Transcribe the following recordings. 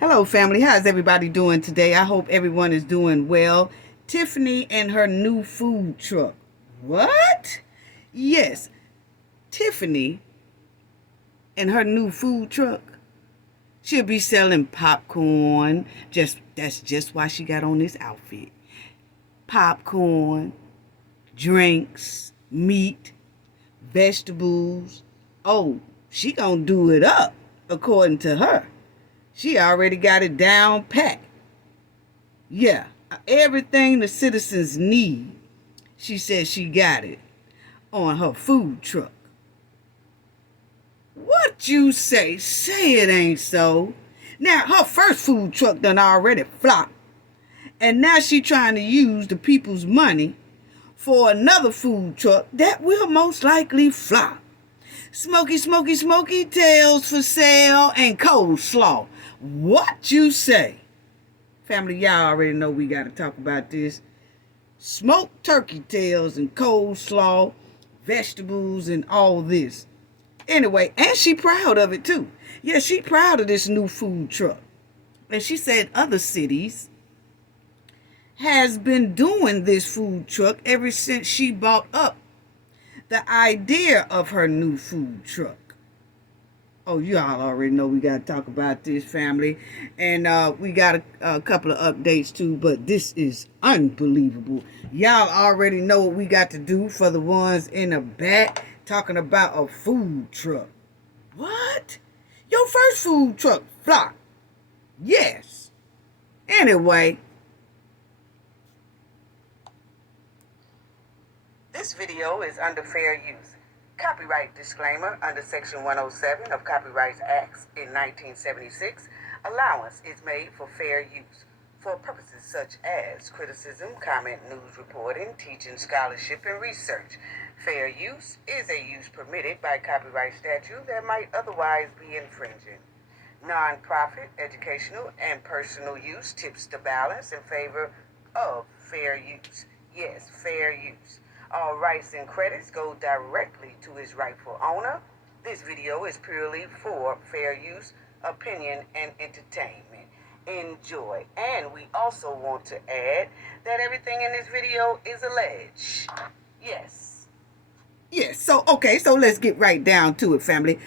Hello, family. How's everybody doing today? I hope everyone is doing well. Tiffany and her new food truck. What? Yes, Tiffany and her new food truck. She'll be selling popcorn. That's just why she got on this outfit. Popcorn, drinks, meat, vegetables. Oh, she gonna do it up, according to her. She already got it down pat. Yeah, everything the citizens need, she said she got it on her food truck. What you say? Say it ain't so. Now, her first food truck done already flopped. And now she trying to use the people's money for another food truck that will most likely flop. Smoky, smoky, smoky tails for sale and coleslaw. What you say? Family, y'all already know we got to talk about this. Smoked turkey tails and coleslaw, vegetables and all this. Anyway, and she proud of it too. Yeah, she proud of this new food truck. And she said other cities has been doing this food truck ever since she bought up the idea of her new food truck. Oh, y'all already know we got to talk about this, family. And we got a couple of updates too, but this is unbelievable. Y'all already know what we got to do for the ones in the back talking about a food truck. What? Your first food truck flopped. Yes. Anyway. This video is under fair use. Copyright disclaimer under Section 107 of Copyright Acts in 1976. Allowance is made for fair use for purposes such as criticism, comment, news reporting, teaching, scholarship, and research. Fair use is a use permitted by copyright statute that might otherwise be infringing. Non-profit, educational, and personal use tips the balance in favor of fair use. Yes, fair use. All rights and credits go directly to its rightful owner. This video is purely for fair use, opinion, and entertainment. Enjoy. And we also want to add that everything in this video is alleged. Yes. Yes, so let's get right down to it, family.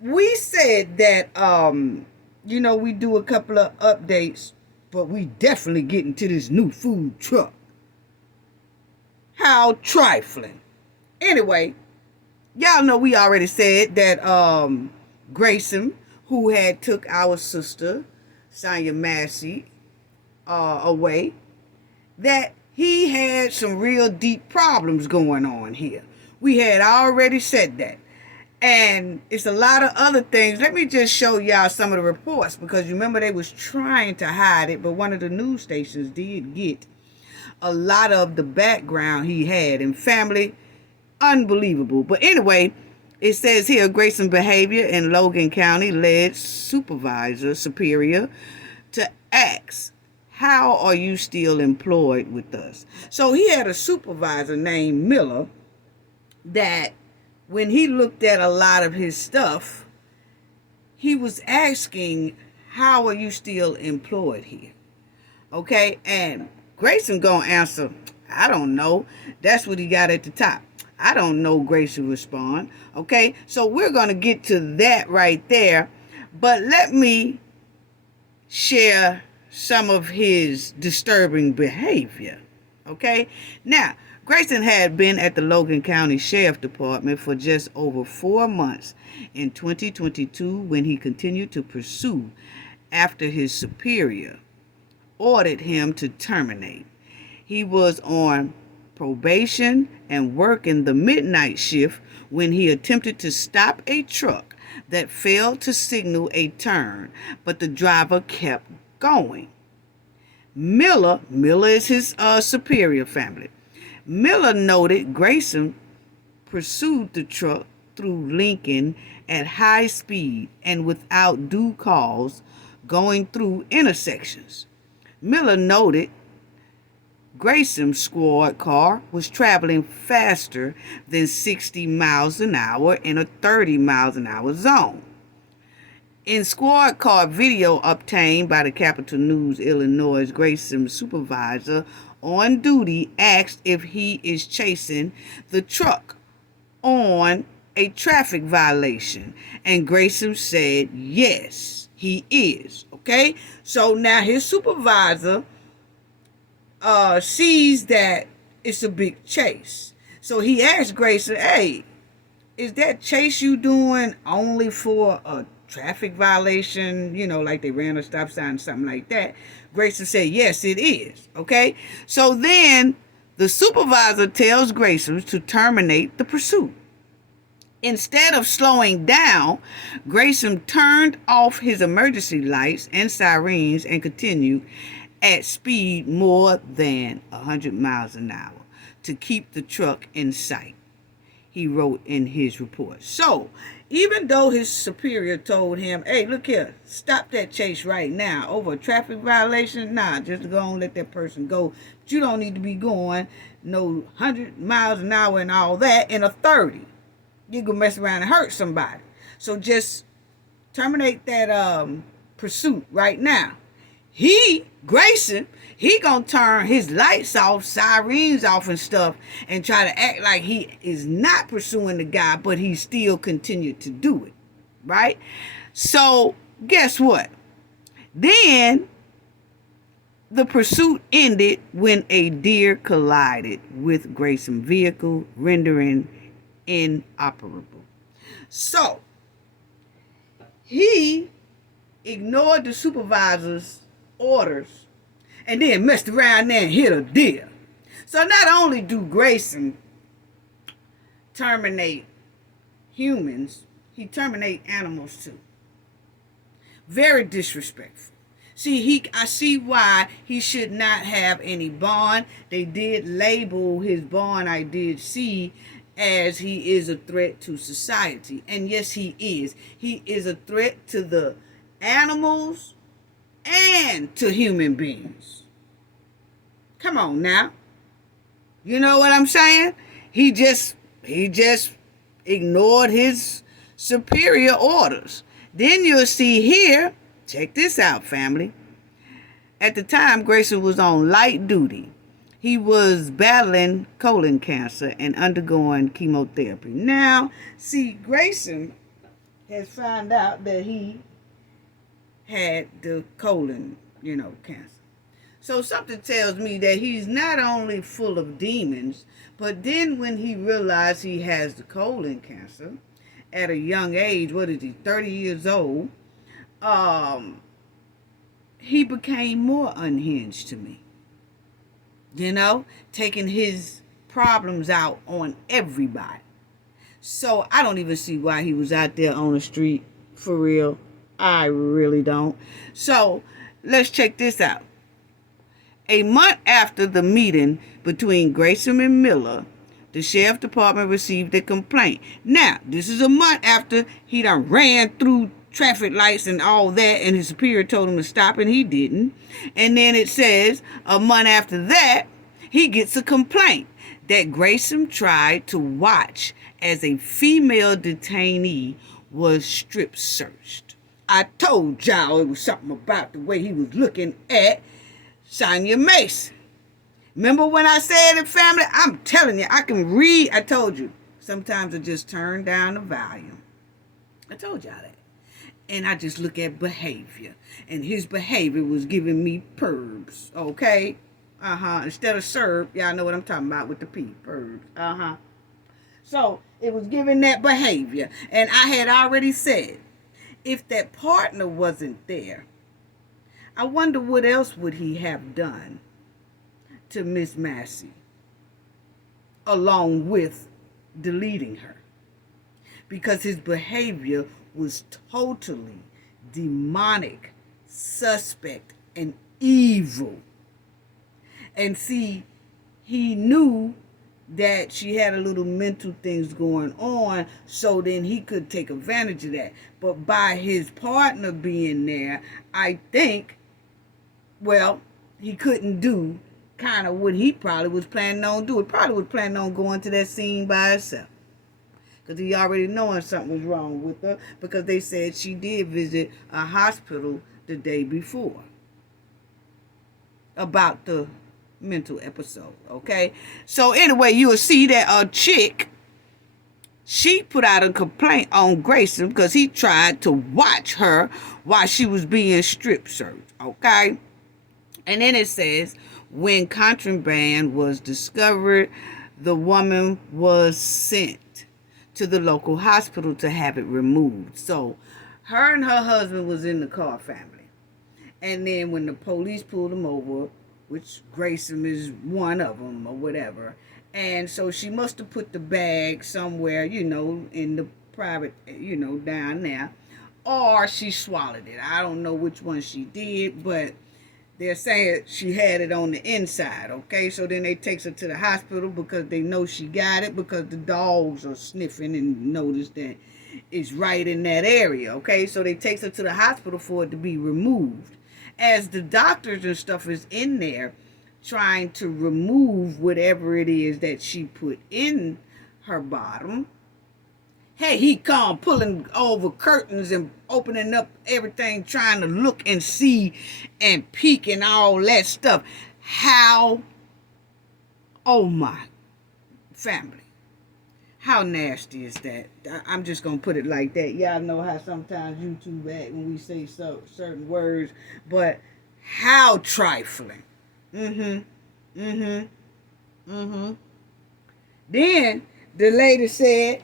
We said that, we do a couple of updates, but we definitely get into this new food truck. How trifling. Anyway, y'all know we already said that Grayson, who had took our sister, Sonya Massey, away, that he had some real deep problems going on here. We had already said that. And it's a lot of other things. Let me just show y'all some of the reports, because you remember they was trying to hide it, but one of the news stations did get a lot of the background he had. And family, unbelievable. But anyway, it says here, Grayson behavior in Logan County led supervisor superior to ask, how are you still employed with us? So he had a supervisor named Miller that when he looked at a lot of his stuff, he was asking, how are you still employed here? Okay, and Grayson gonna answer, I don't know. That's what he got at the top. I don't know, Grayson respond. Okay, so we're gonna get to that right there. But let me share some of his disturbing behavior. Okay, now, Grayson had been at the Logan County Sheriff Department for just over 4 months in 2022 when he continued to pursue after his superior ordered him to terminate. He was on probation and working the midnight shift when he attempted to stop a truck that failed to signal a turn, but the driver kept going. Miller is his superior, family. Miller noted Grayson pursued the truck through Lincoln at high speed and without due cause, going through intersections. Miller noted Grayson's squad car was traveling faster than 60 miles an hour in a 30 miles an hour zone. In squad car video obtained by the Capital News, Illinois, Grayson's supervisor on duty asked if he is chasing the truck on a traffic violation, and Grayson said yes, he is. Okay, so now his supervisor sees that it's a big chase, so he asked Grayson, hey, is that chase you doing only for a traffic violation, like they ran a stop sign or something like that? Grayson said, yes, it is. Okay, so then the supervisor tells Grayson to terminate the pursuit. Instead of slowing down, Grayson turned off his emergency lights and sirens and continued at speed more than 100 miles an hour to keep the truck in sight, he wrote in his report. So, even though his superior told him, hey, look here, stop that chase right now over a traffic violation, nah, just go and let that person go. But you don't need to be going no 100 miles an hour and all that in a 30. You're going to mess around and hurt somebody. So just terminate that pursuit right now. Grayson, he gonna turn his lights off, sirens off and stuff, and try to act like he is not pursuing the guy, but he still continued to do it, right? So guess what? Then the pursuit ended when a deer collided with Grayson's vehicle, rendering inoperable. So he ignored the supervisor's orders and then messed around there and hit a deer. So not only do Grayson terminate humans, he terminate animals too. Very disrespectful. I see why he should not have any bond. They did label his bond, I did see, as he is a threat to society. And yes, he is. He is a threat to the animals and to human beings. Come on now. You know what I'm saying? He just ignored his superior orders. Then you'll see here, check this out, family. At the time, Grayson was on light duty. He was battling colon cancer and undergoing chemotherapy. Now, see, Grayson has found out that he had the colon, cancer. So something tells me that he's not only full of demons, but then when he realized he has the colon cancer at a young age, 30 years old, he became more unhinged to me. Taking his problems out on everybody. So I don't even see why he was out there on the street, for real. I really don't. So let's check this out. A month after the meeting between Grayson and Miller, the sheriff department received a complaint. Now, this is a month after he done ran through traffic lights and all that, and his superior told him to stop, and he didn't. And then it says a month after that, he gets a complaint that Grayson tried to watch as a female detainee was strip searched. I told y'all it was something about the way he was looking at Sonya Mason. Remember when I said it, family? I'm telling you, I can read. I told you. Sometimes I just turn down the volume. I told y'all that. And I just look at behavior. And his behavior was giving me pervs, okay? Instead of serve, y'all know what I'm talking about with the P, pervs. So it was giving that behavior. And I had already said, if that partner wasn't there, I wonder what else would he have done to Miss Massey, along with deleting her. Because his behavior was totally demonic, suspect, and evil. And see, he knew that she had a little mental things going on, so then he could take advantage of that. But by his partner being there, I think, he couldn't do kind of what he probably was planning on doing. Probably was planning on going to that scene by himself. because he already knowing something was wrong with her, because they said she did visit a hospital the day before about the mental episode, okay? So anyway, you will see that a chick, she put out a complaint on Grayson because he tried to watch her while she was being strip searched, okay? And then it says, when contraband was discovered, the woman was sent to the local hospital to have it removed. So her and her husband was in the car, family. And then when the police pulled them over, which Grayson is one of them or whatever, and so she must have put the bag somewhere, in the private, down there, or she swallowed it. I don't know which one she did, but they're saying she had it on the inside, okay? So then they takes her to the hospital because they know she got it, because the dogs are sniffing and notice that it's right in that area, okay? So they takes her to the hospital for it to be removed. As the doctors and stuff is in there trying to remove whatever it is that she put in her bottom, hey, he come pulling over curtains and opening up everything, trying to look and see and peek and all that stuff. How, oh my family, how nasty is that? I'm just going to put it like that. Y'all know how sometimes YouTube act when we say certain words, but how trifling. Then the lady said,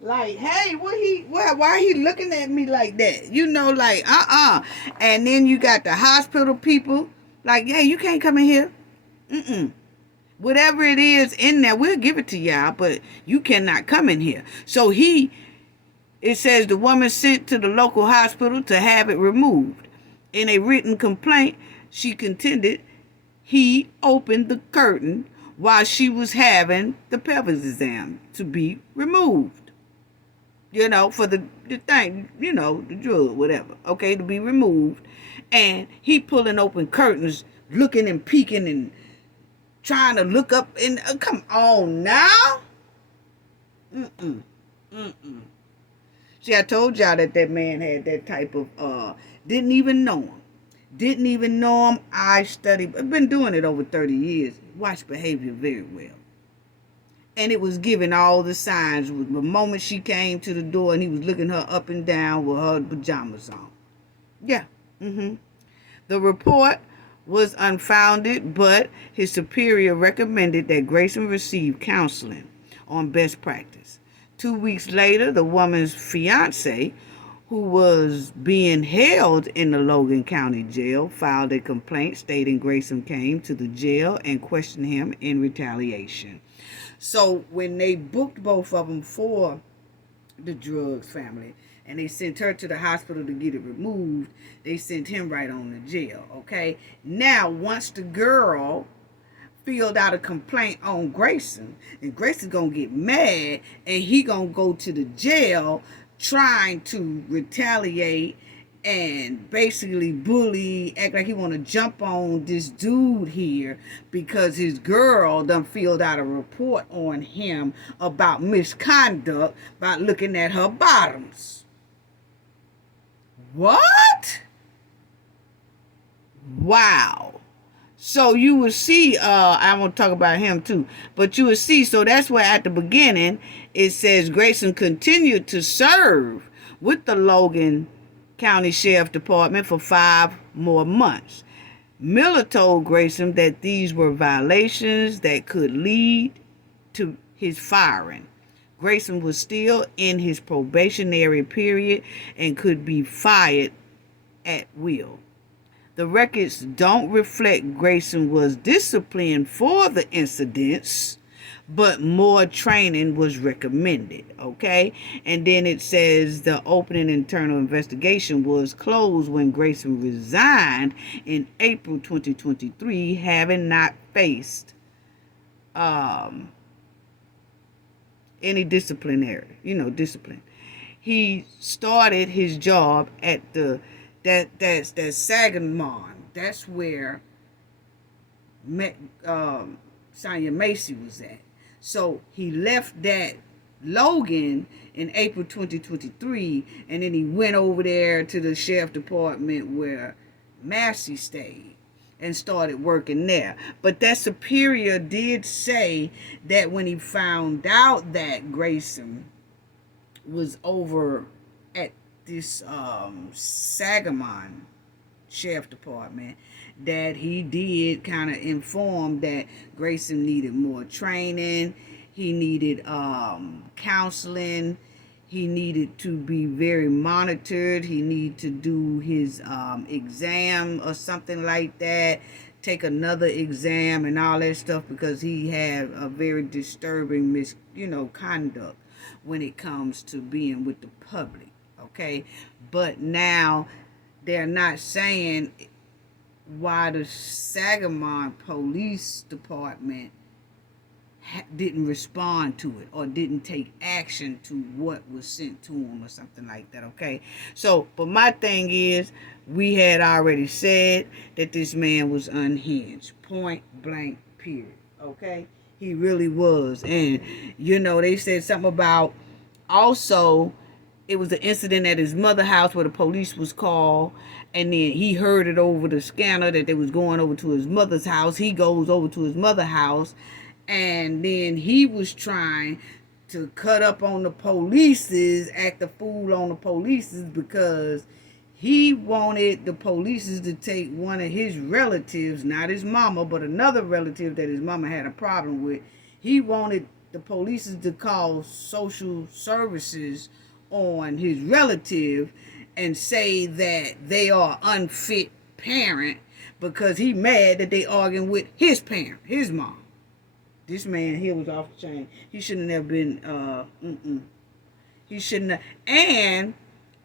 like, hey, why he looking at me like that? Like, And then you got the hospital people, like, yeah, you can't come in here. Whatever it is in there, we'll give it to y'all, but you cannot come in here. So it says the woman sent to the local hospital to have it removed. In a written complaint, she contended he opened the curtain while she was having the pelvis exam to be removed. For the thing, the drug, whatever, okay, to be removed. And he pulling open curtains, looking and peeking and trying to look up and come on now. See, I told y'all that man had that type of didn't even know him. I studied, I've been doing it over 30 years. Watched behavior very well. And it was giving all the signs. The moment she came to the door and he was looking her up and down with her pajamas on. Yeah. The report was unfounded, but his superior recommended that Grayson receive counseling on best practice. 2 weeks later, the woman's fiance, who was being held in the Logan County Jail, filed a complaint stating Grayson came to the jail and questioned him in retaliation. So when they booked both of them for the drugs, family, and they sent her to the hospital to get it removed, they sent him right on to jail, okay? Now, once the girl filled out a complaint on Grayson, and Grayson's going to get mad, and he going to go to the jail trying to retaliate and basically bully, act like he want to jump on this dude here because his girl done filled out a report on him about misconduct by looking at her bottoms. What? Wow. So you will see, I want to talk about him too, but you will see, so that's where at the beginning it says Grayson continued to serve with the Logan County Sheriff Department for 5 more months. Miller told Grayson that these were violations that could lead to his firing. Grayson was still in his probationary period and could be fired at will. The records don't reflect Grayson was disciplined for the incidents, but more training was recommended, okay? And then it says the opening internal investigation was closed when Grayson resigned in April 2023, having not faced any discipline. He started his job at that's Sagamon. That's where Sonya Massey was at. So he left that Logan in April 2023, and then he went over there to the sheriff department where Massey stayed and started working there. But that superior did say that when he found out that Grayson was over at this Sagamon sheriff department, that he did kind of inform that Grayson needed more training, he needed counseling, he needed to be very monitored, he needed to do his exam or something like that, take another exam and all that stuff, because he had a very disturbing conduct when it comes to being with the public. Okay, but now they're not saying why the Sagamon Police Department didn't respond to it or didn't take action to what was sent to him or something like that. Okay, so but my thing is, we had already said that this man was unhinged, point blank period. Okay, he really was. And they said something about, also, it was an incident at his mother's house where the police was called, and then he heard it over the scanner that they was going over to his mother's house. He goes over to his mother's house, and then he was trying to cut up on the polices, act a fool on the polices, because he wanted the polices to take one of his relatives, not his mama, but another relative that his mama had a problem with. He wanted the polices to call social services on his relative and say that they are unfit parent, because he mad that they arguing with his parent, his mom. This man here was off the chain. He shouldn't have been, he shouldn't have. And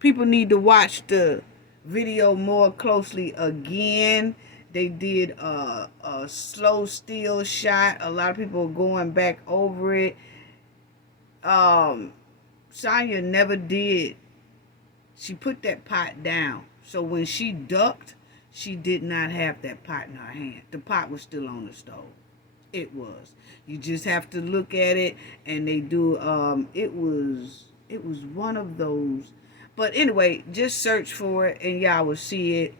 people need to watch the video more closely again. They did a slow still shot. A lot of people are going back over it. Sonya never did. She put that pot down. So when she ducked, she did not have that pot in her hand. The pot was still on the stove. It was. You just have to look at it, and they do. It was one of those. But anyway, just search for it, and y'all will see it.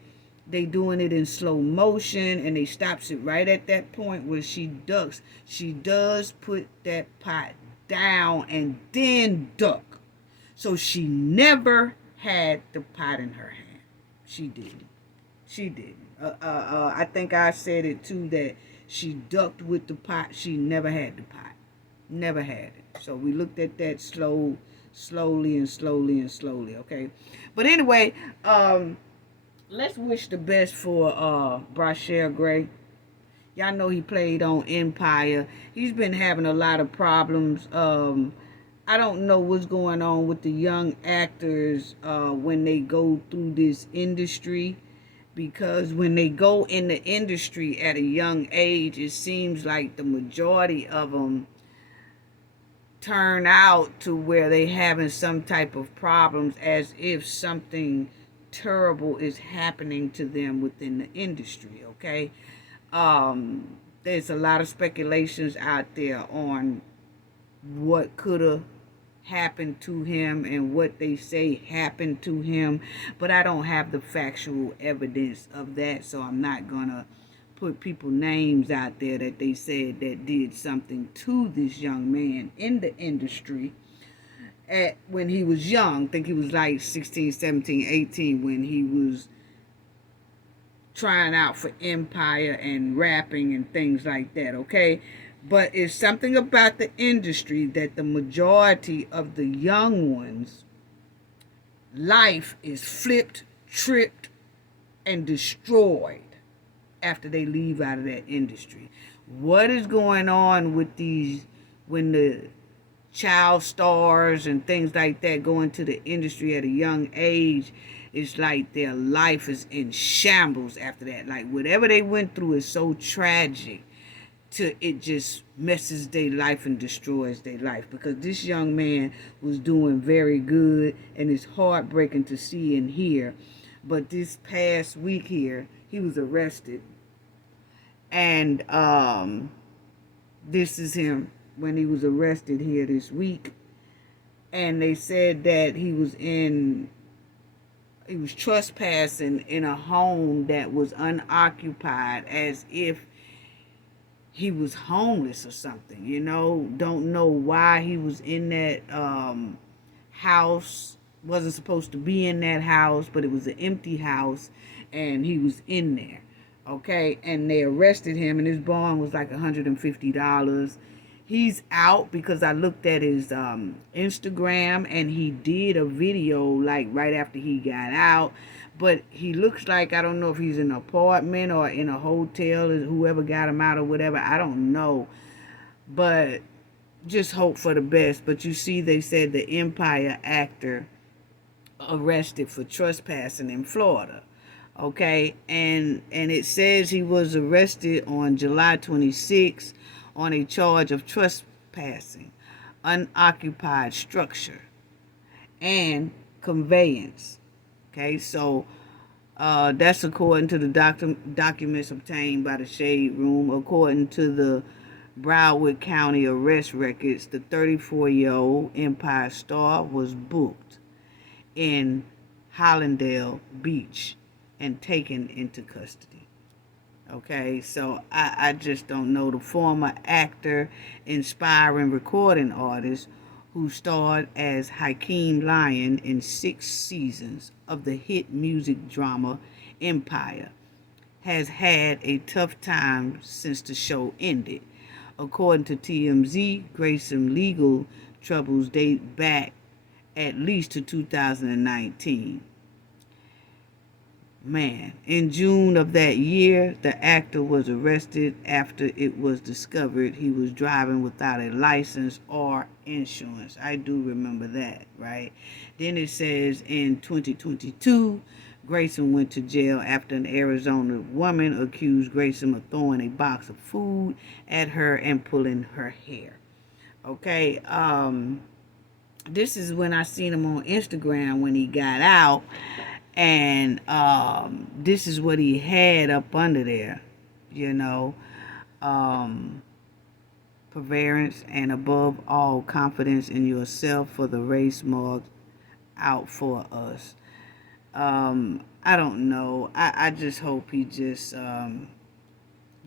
They doing it in slow motion, and they stops it right at that point where she ducks. She does put that pot down and then duck. So she never had the pot in her hand. She didn't. She didn't. I think I said it too, that she ducked with the pot. She never had the pot. Never had it. So we looked at that slowly, okay? But anyway, let's wish the best for Bryshere Gray. Y'all know he played on Empire. He's been having a lot of problems. I don't know what's going on with the young actors when they go through this industry, because when they go in the industry at a young age, it seems like the majority of them turn out to where they having some type of problems, as if something terrible is happening to them within the industry. Okay, there's a lot of speculations out there on what could have happened to him and what they say happened to him, but I don't have the factual evidence of that, so I'm not gonna put people names out there that they said that did something to this young man in the industry when he was young. I think he was like 16, 17, 18 when he was trying out for Empire and rapping and things like that, okay? But it's something about the industry that the majority of the young ones' life is flipped, tripped, and destroyed after they leave out of that industry. What is going on with these, when the child stars and things like that go into the industry at a young age? It's like their life is in shambles after that. Like whatever they went through is so tragic, it just messes their life and destroys their life. Because this young man was doing very good, and it's heartbreaking to see and hear. But this past week here, he was arrested, and this is him when he was arrested here this week. and they said that he was trespassing in a home that was unoccupied, as if he was homeless or something. Don't know why he was in that house. Wasn't supposed to be in that house, but it was an empty house, and he was in there. Okay, and they arrested him, and his bond was like $150. He's out because I looked at his Instagram, and he did a video like right after he got out. But he looks like, I don't know if he's in an apartment or in a hotel, whoever got him out or whatever. I don't know. But just hope for the best. But you see, they said the Empire actor arrested for trespassing in Florida. Okay, and it says he was arrested on July 26th on a charge of trespassing, unoccupied structure, and conveyance. Okay, so that's according to the documents obtained by the Shade Room. According to the Broward County arrest records, the 34-year-old Empire star was booked in Hollandale Beach and taken into custody. Okay, so I just don't know. The former actor, inspiring recording artist, who starred as Hakeem Lyon in 6 seasons of the hit music drama Empire, has had a tough time since the show ended. According to TMZ, Grayson legal troubles date back at least to 2019. Man, in June of that year, the actor was arrested after it was discovered he was driving without a license or insurance. I do remember that, right? Then it says in 2022, Grayson went to jail after an Arizona woman accused Grayson of throwing a box of food at her and pulling her hair. Okay, this is when I seen him on Instagram when he got out. And this is what he had up under there, perseverance and above all confidence in yourself, for the race marked out for us. I don't know. I just hope he just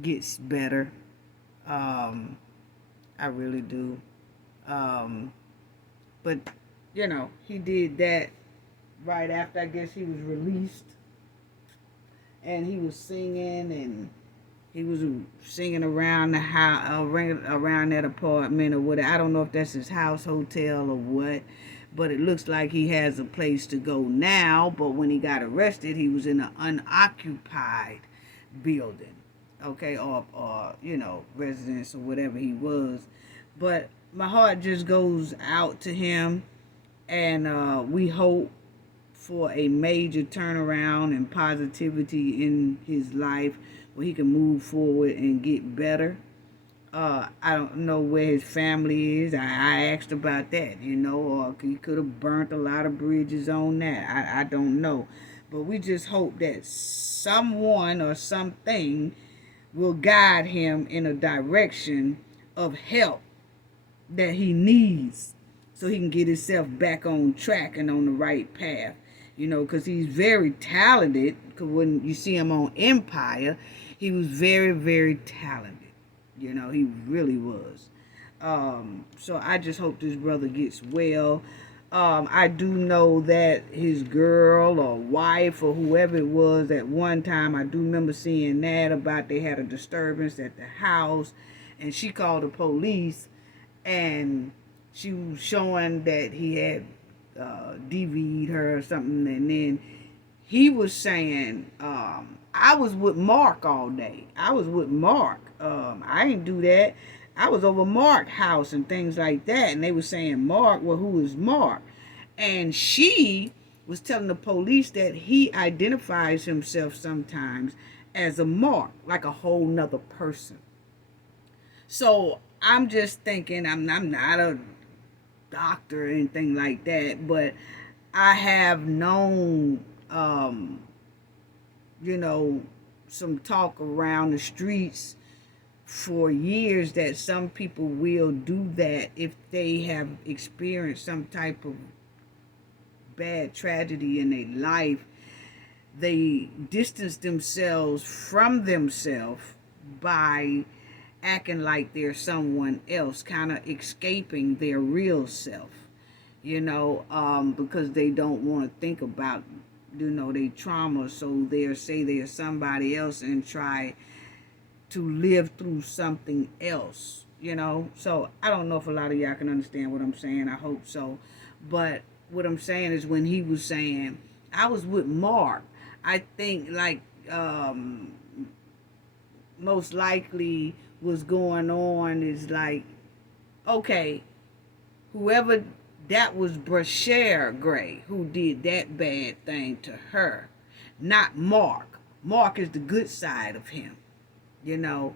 gets better. I really do. But he did that right after, I guess, he was released, and he was singing, and he was singing around the house, around that apartment or whatever. I don't know if that's his house, hotel, or what, but it looks like he has a place to go now. But when he got arrested, he was in an unoccupied building, okay, or residence or whatever he was. But my heart just goes out to him, and we hope for a major turnaround and positivity in his life where he can move forward and get better. I don't know where his family is. I asked about that, or he could have burnt a lot of bridges on that. I don't know. But we just hope that someone or something will guide him in a direction of help that he needs so he can get himself back on track and on the right path. Because he's very talented. Because when you see him on Empire, he was very, very talented. He really was. So I just hope this brother gets well. I do know that his girl or wife or whoever it was at one time, I do remember seeing that about they had a disturbance at the house, and she called the police, and she was showing that he had DV'd her or something, and then he was saying, I was with Mark all day. I was with Mark. I didn't do that. I was over Mark's house and things like that. And they were saying, Mark, well, who is Mark? And she was telling the police that he identifies himself sometimes as a Mark, like a whole nother person. So I'm just thinking, I'm not a doctor or anything like that, but I have known some talk around the streets for years that some people will do that if they have experienced some type of bad tragedy in their life. They distance themselves from themselves by acting like they're someone else, kind of escaping their real self, because they don't want to think about, their trauma. So they'll say they're somebody else and try to live through something else. So I don't know if a lot of y'all can understand what I'm saying. I hope so. But what I'm saying is, when he was saying, I was with Mark, I think, like, most likely what's going on is, like, okay, whoever, that was Bryshere Gray who did that bad thing to her, not Mark. Mark is the good side of him, you know.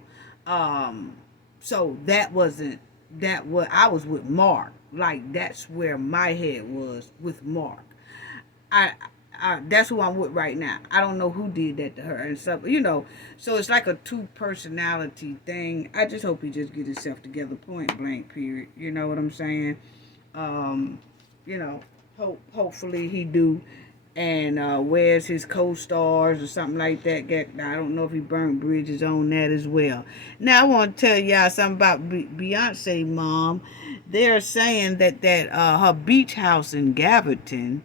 So that wasn't, that was, I was with Mark. Like, that's where my head was, with Mark. I, that's who I'm with right now. I don't know who did that to her and stuff, so it's like a two personality thing. I just hope he just get himself together, point blank, period. You know what I'm saying? Um, hopefully he do. And where's his co-stars or something like that? I don't know if he burnt bridges on that as well. Now I want to tell y'all something about Beyonce mom. They're saying that her beach house in Gaverton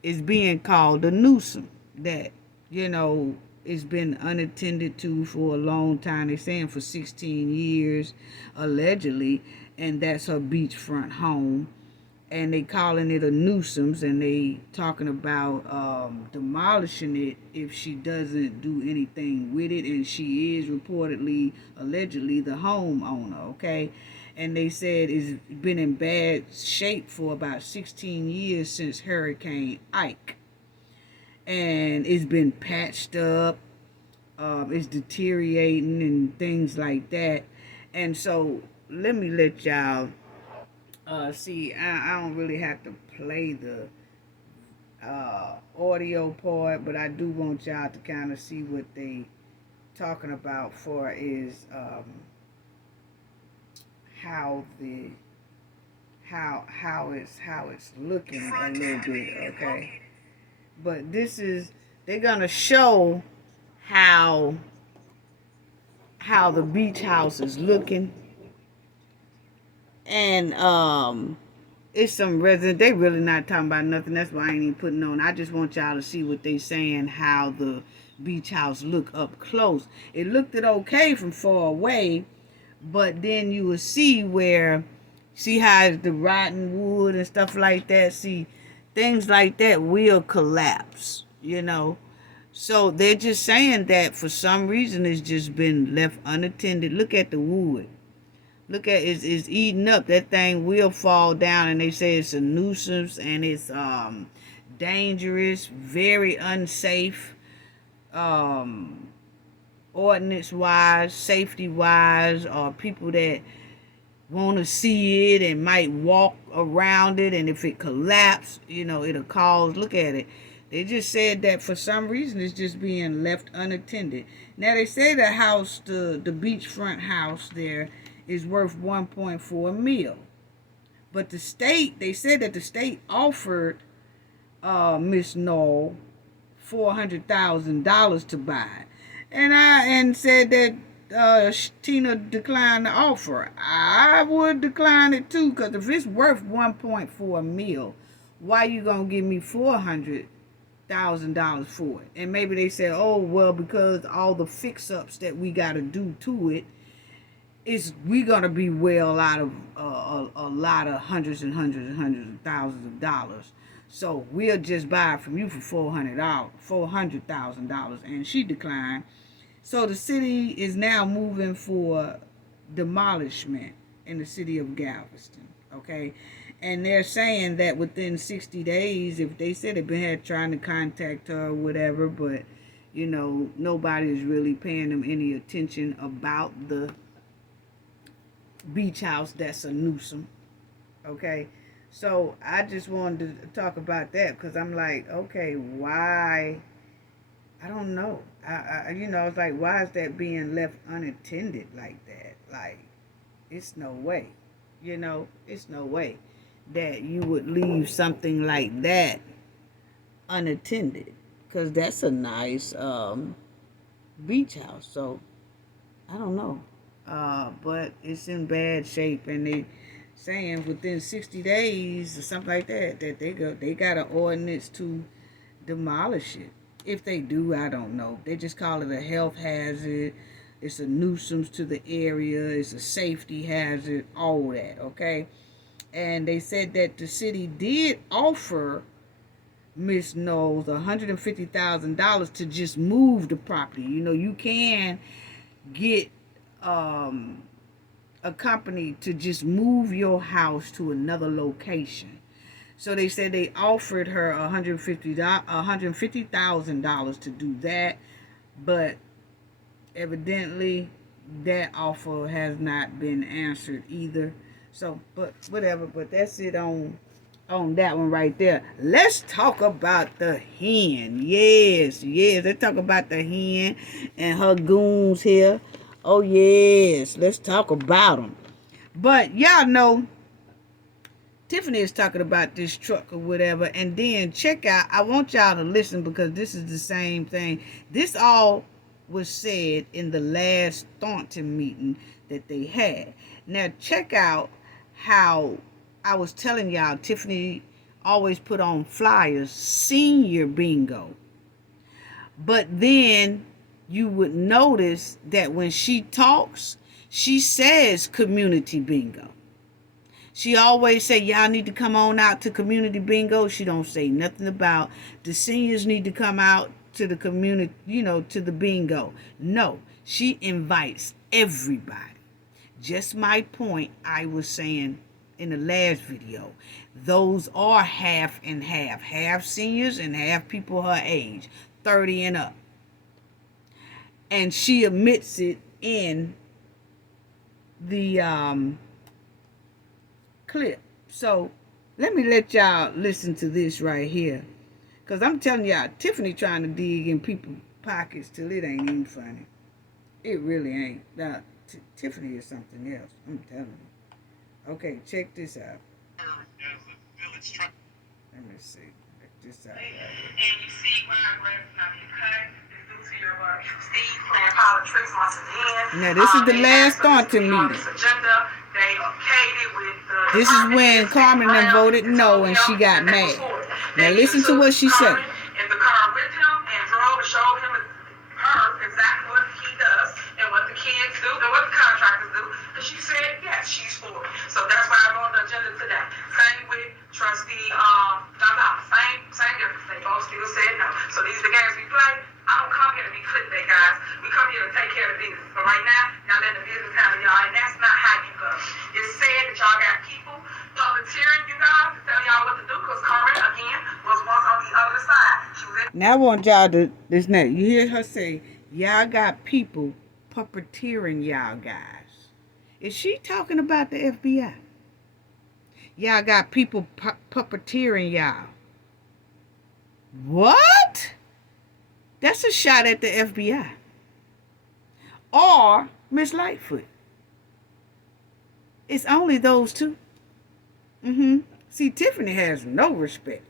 is being called a nuisance. That, it's been unattended to for a long time. They're saying for 16 years, allegedly, and that's her beachfront home. And they calling it a nuisance, and they talking about demolishing it if she doesn't do anything with it. And she is reportedly, allegedly, the homeowner, okay? And they said it's been in bad shape for about 16 years since Hurricane Ike. And it's been patched up. It's deteriorating and things like that. And so let me let y'all see. I don't really have to play the audio part, but I do want y'all to kind of see what they talking about for is how it's looking a little bit, okay? But this is, they're gonna show how the beach house is looking. And it's some resident, they really not talking about nothing. That's why I ain't even putting on. I just want y'all to see what they saying, how the beach house look up close. It looked okay from far away, but then you will see how the rotten wood and stuff like that. See, things like that will collapse, So they're just saying that for some reason it's just been left unattended. Look at the wood. Look at it's eating up. That thing will fall down, and they say it's a nuisance and it's dangerous, very unsafe, ordinance wise, safety wise, or people that want to see it and might walk around it, and if it collapses, it'll cause, look at it. They just said that for some reason it's just being left unattended. Now they say the house, the beachfront house there, is worth 1.4 mil. But the state, they said that the state offered Miss Knoll $400,000 to buy it. And said that Tina declined the offer. I would decline it too, because if it's worth 1.4 mil, why you gonna give me $400,000 for it? And maybe they said, oh well, because all the fix-ups that we gotta do to it, we gonna be well out of a lot of hundreds and hundreds and hundreds of thousands of dollars. So we'll just buy it from you for $400,000, and she declined. So the city is now moving for demolishment in the city of Galveston, okay? And they're saying that within 60 days, if they said they've been trying to contact her or whatever, but nobody is really paying them any attention about the beach house that's a nuisance, okay? So I just wanted to talk about that, because I'm like, okay, why I don't know. It's like, why is that being left unattended like that? Like, it's no way. It's no way that you would leave something like that unattended. Because that's a nice beach house. So, I don't know. But it's in bad shape, and they saying within 60 days or something like that they got an ordinance to demolish it. If they do, I don't know. They just call it a health hazard. It's a nuisance to the area. It's a safety hazard. All that, okay? And they said that the city did offer Miss Knowles $150,000 to just move the property. You can get a company to just move your house to another location. So they said they offered her $150,000 to do that, but evidently that offer has not been answered either. So, but whatever. But that's it on that one right there. Let's talk about the hen. Yes. Let's talk about the hen and her goons here. Oh, yes. Let's talk about them. But y'all know Tiffany is talking about this truck or whatever. And then check out, I want y'all to listen because this is the same thing. This all was said in the last Thornton meeting that they had. Now check out how I was telling y'all Tiffany always put on flyers senior bingo. But then you would notice that when she talks, she says community bingo. She always say, y'all need to come on out to community bingo. She don't say nothing about the seniors need to come out to the community, to the bingo. No, she invites everybody. Just my point I was saying in the last video. Those are half and half. Half seniors and half people her age, 30 and up. And she admits it in the clip. So let me let y'all listen to this right here. Because I'm telling y'all, Tiffany trying to dig in people's pockets till it ain't even funny. It really ain't. Now, Tiffany is something else. I'm telling you. Okay, check this out. Let me see. Check this out. Right here. And you see why grass not being cut. It's due to your Steve and politics once again. Now, this is the last Thornton meeting. This is when Carmen voted no and she got mad. Now listen to what she said. In the car with him and drove and showed him her exactly what he does and what the kids do and what the contractors do. And she said yes, she's for it. So that's why I'm on the agenda today. Same with trustee same difference. They both still said no. So these are the games we play. I don't come here to be clickbait, guys. We come here to take care of business. But right now, y'all let the business handle y'all, and that's not how you go. It's said that y'all got people puppeteering you guys to tell y'all what to do, because Carmen, again, was once on the other side. Now I want y'all to listen. You hear her say, y'all got people puppeteering y'all guys. Is she talking about the FBI? Y'all got people puppeteering y'all. What? That's a shot at the FBI. Or Miss Lightfoot. It's only those two. See, Tiffany has no respect.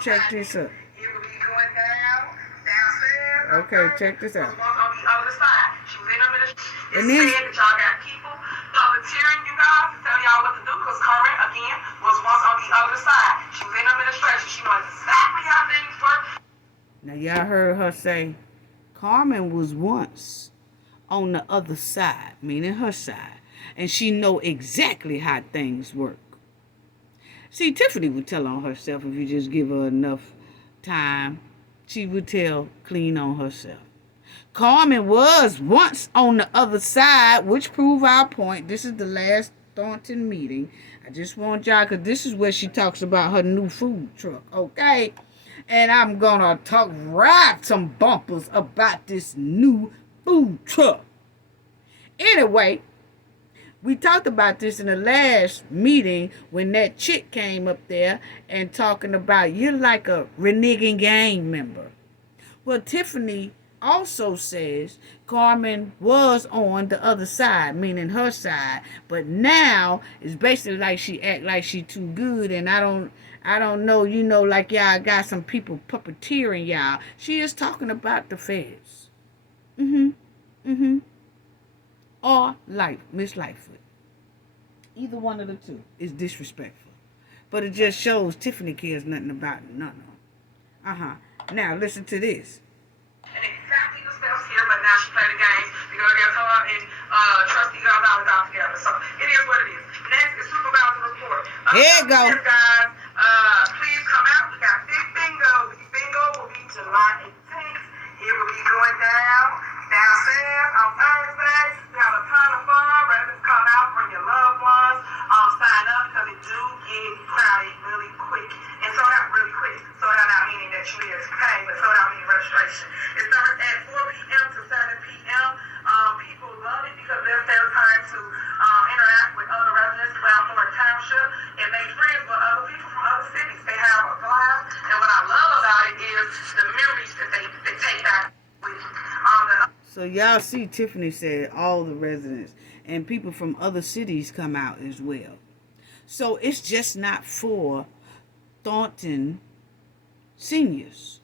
Check this out. Okay, check this out. And then y'all got people puppeteering you guys to tell y'all what to do, because Carmen, again, was once on the other side. She was in administration. She knows exactly how things work. Now, y'all heard her say, Carmen was once on the other side, meaning her side, and she know exactly how things work. See, Tiffany would tell on herself if you just give her enough time. She would tell clean on herself. Carmen was once on the other side, which proved our point. This is the last Thornton meeting. I just want y'all, because this is where she talks about her new food truck, okay? And I'm going to ride some bumpers about this new food truck. Anyway, We talked about this in the last meeting when that chick came up there and talking about you're like a reneging gang member. Well, Tiffany also says Carmen was on the other side, meaning her side, but now it's basically like she act like she too good, and I don't know, like y'all got some people puppeteering y'all. She is talking about the feds. Or Miss Lightfoot. Either one of the two is disrespectful. But it just shows Tiffany cares nothing about it. No. Now listen to this. And exactly the steps here, but now she played the games because I guess her and trustee got out together. So it is what it is. Next is supervisor report. Here you go. Guys, please come out. We got big bingo. Bingo will be July 18th. It will be going downstairs on Thursday. We have a ton of fun. Residents come out, bring your loved ones, sign up because it do get crowded really quick. And so that really quick. So that not meaning that you need to pay, but so that meaning registration. It starts at 4 p.m. to 7 p.m. People love it because there's their time to interact with other residents throughout Thornton Township and make friends with other people from other cities. They have a blast. And what I love about it is the memories that they take back with So y'all see Tiffany said all the residents and people from other cities come out as well. So it's just not for Thornton seniors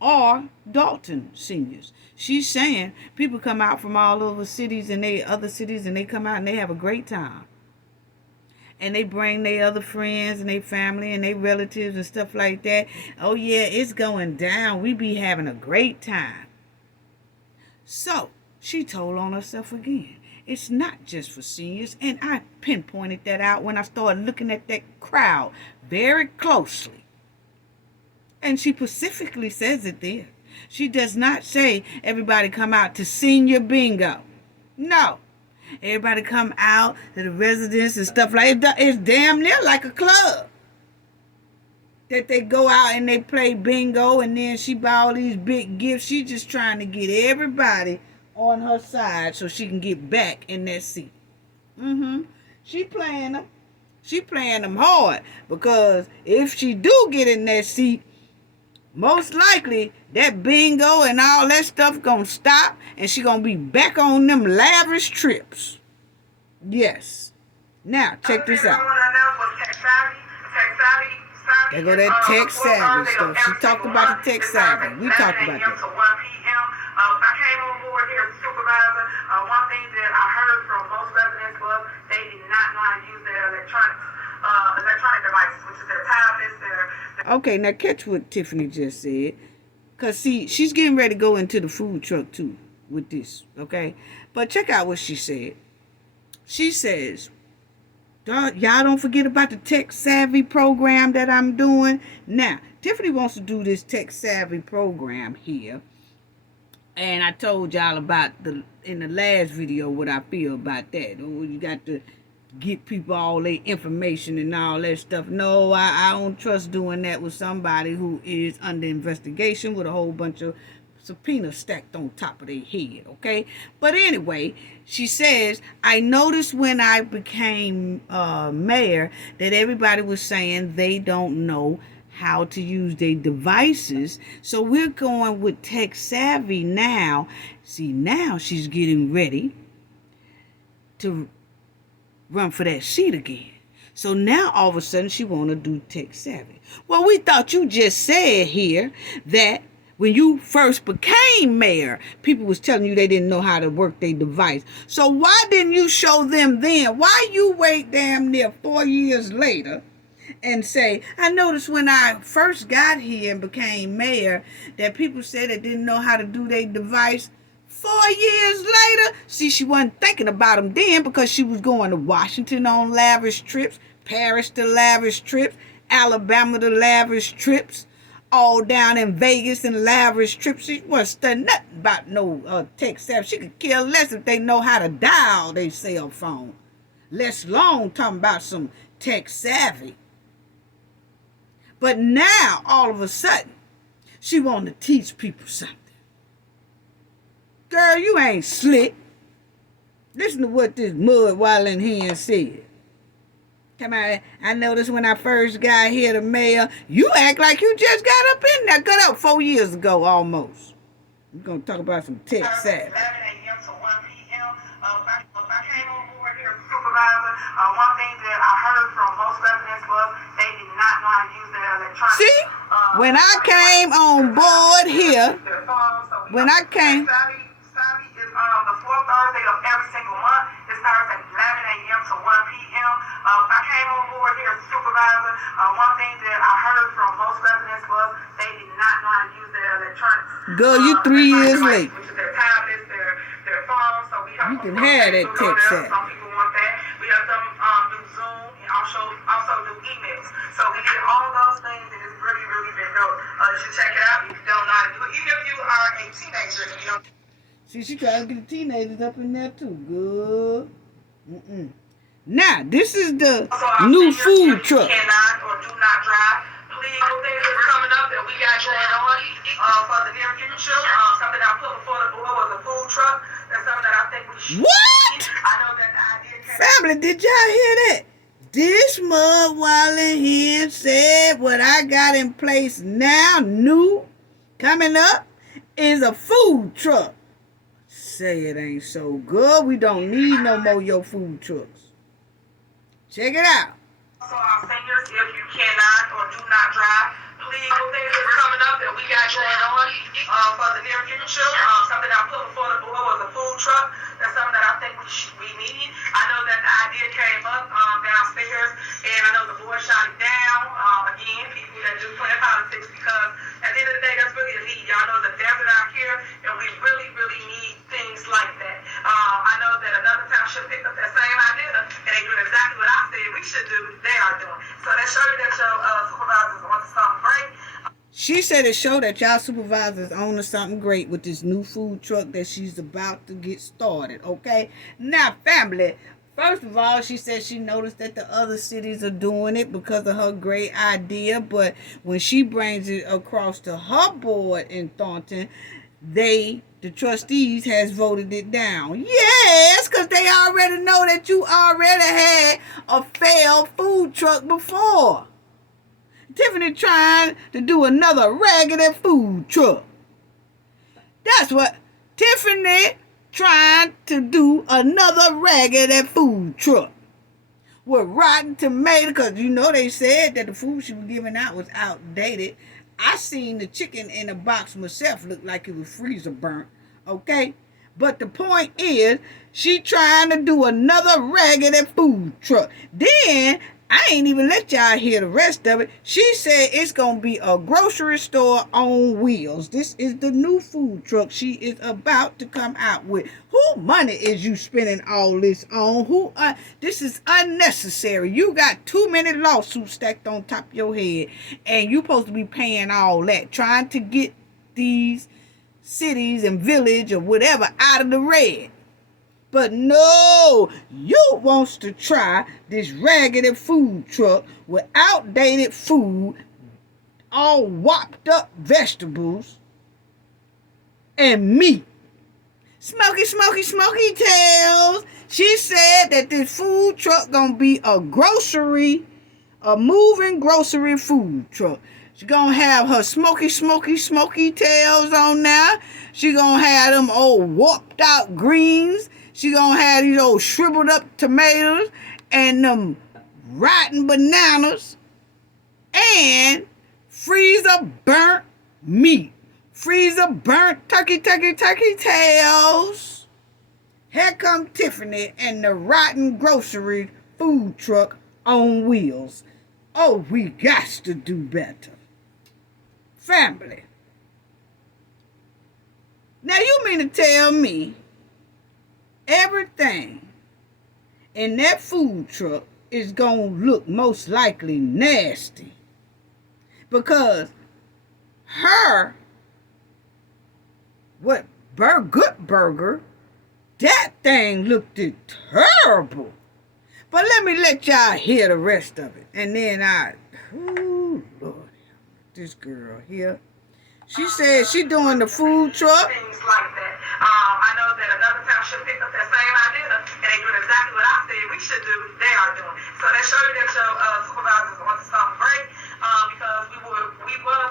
or Dalton seniors. She's saying people come out from all over cities and other cities and they come out and they have a great time. And they bring their other friends and their family and their relatives and stuff like that. Oh yeah, it's going down. We be having a great time. So she told on herself again. It's not just for seniors, and I pinpointed that out when I started looking at that crowd very closely. And she specifically says it there. She does not say everybody come out to senior bingo. No. Everybody come out to the residents and stuff like that. It's damn near like a club. That they go out and they play bingo and then she buy all these big gifts. She just trying to get everybody on her side so she can get back in that seat. She playing them. She playing them hard because if she do get in that seat, most likely that bingo and all that stuff gonna stop and she gonna be back on them lavish trips. Yes. Now check this out. There go that tech savvy stuff. She talked about the tech savvy. We talked about that. I came on board here as a supervisor. One thing that I heard from most residents was they did not know how to use their electronic devices, which is their tablets, Okay, now catch what Tiffany just said. Because, see, she's getting ready to go into the food truck, too, with this, okay? But check out what she said. She says, y'all don't forget about the tech savvy program that I'm doing. Now, Tiffany wants to do this tech savvy program here. And I told y'all about in the last video what I feel about that. Oh, you got to get people all their information and all that stuff. No, I don't trust doing that with somebody who is under investigation with a whole bunch of subpoenas stacked on top of their head, okay? But anyway, she says, I noticed when I became mayor that everybody was saying they don't know how to use their devices. So we're going with tech savvy now. See, now she's getting ready to run for that seat again. So now all of a sudden she want to do tech savvy. Well, we thought you just said here that when you first became mayor, people was telling you they didn't know how to work their device. So why didn't you show them then? Why you wait damn near 4 years later and say, I noticed when I first got here and became mayor that people said they didn't know how to do their device. 4 years later, see, she wasn't thinking about them then because she was going to Washington on lavish trips, Paris to lavish trips, Alabama to lavish trips, all down in Vegas and lavish trips. She wasn't studying nothing about no tech savvy. She could care less if they know how to dial their cell phone. Less long talking about some tech savvy. But now, all of a sudden, she wanted to teach people something. Girl, you ain't slick. Listen to what this mud wildin' hen said. Come on, I noticed when I first got here, the mayor, you act like you just got up in there. Got up 4 years ago almost. We're going to talk about some tech savvy. 11 a.m. to 1 p.m. If I came on board here as supervisor, one thing that I heard from most residents was they did not know how to use their electronics. See, when I came on board here, when I came... Savvy is the fourth Thursday of every single month. It starts at 11 a.m. to 1 p.m. If I came on board here as supervisor, one thing that I heard from most residents was they did not know how to use their electronics. Girl, you 3 years late. Which is their tablets, their phones. So we have you can have that tech set. Some people want that. We have them do Zoom and also do emails. So we did all those things, and it's really, really been dope. You should check it out if you don't know how to do it. Even if you are a teenager and you don't. See, she trying to get the teenagers up in there too. Good. Now, this is the new food truck. Cannot or do not drive. Please, things that's coming up that we got going on for the near future. Something I put before the board was a food truck. That's something that I think we should. What? I know that the idea came. Family, did y'all hear that? This mud wildin' hen said what I got in place now, new, coming up, is a food truck. Say it ain't so good. We don't need no more your food trucks. Check it out. So our seniors, if you cannot or do not drive, please, things that's coming up that we got going on for the near future. Something I put before the board was a food truck. That's something that I think we need. I know that the idea came up downstairs, and I know the board shot it down. Again, people that do play politics, because at the end of the day, that's really a need. Y'all know the desert out here, and we really, really need things like that. I know that another township picked up that same idea, and they doing exactly what I said we should do. They are doing. So that shows you that your supervisors want something great. She said it showed that y'all supervisors own something great with this new food truck that she's about to get started, okay? Now, family, first of all, she said she noticed that the other cities are doing it because of her great idea, but when she brings it across to her board in Thornton, the trustees has voted it down. Yes, because they already know that you already had a failed food truck before. Tiffany trying to do another raggedy food truck. That's what Tiffany trying to do, another raggedy food truck with rotten tomato, because you know they said that the food she was giving out was outdated. I seen the chicken in a box myself look like it was freezer burnt, okay? But the point is, she trying to do another raggedy food truck. Then, I ain't even let y'all hear the rest of it. She said it's going to be a grocery store on wheels. This is the new food truck she is about to come out with. Who money is you spending all this on? This is unnecessary. You got too many lawsuits stacked on top of your head, and you supposed to be paying all that, trying to get these cities and village or whatever out of the red. But no, you wants to try this raggedy food truck with outdated food, all whopped up vegetables, and meat. Smoky, smoky, smoky tails. She said that this food truck gonna be a moving grocery food truck. She gonna have her smoky, smoky, smoky tails on now. She gonna have them old warped out greens. She gonna have these old shriveled up tomatoes and them rotten bananas and freezer burnt meat. Freezer burnt turkey tails. Here come Tiffany and the rotten grocery food truck on wheels. Oh, we got to do better. Family. Now you mean to tell me everything in that food truck is going to look most likely nasty, because good burger, that thing looked terrible. But let y'all hear the rest of it, and then Lord, this girl here, She said she doing the food truck. Things like that. I know that another township picked up that same idea, and they doing exactly what I said we should do. They are doing. So that show you that your supervisors want to stop break, because we was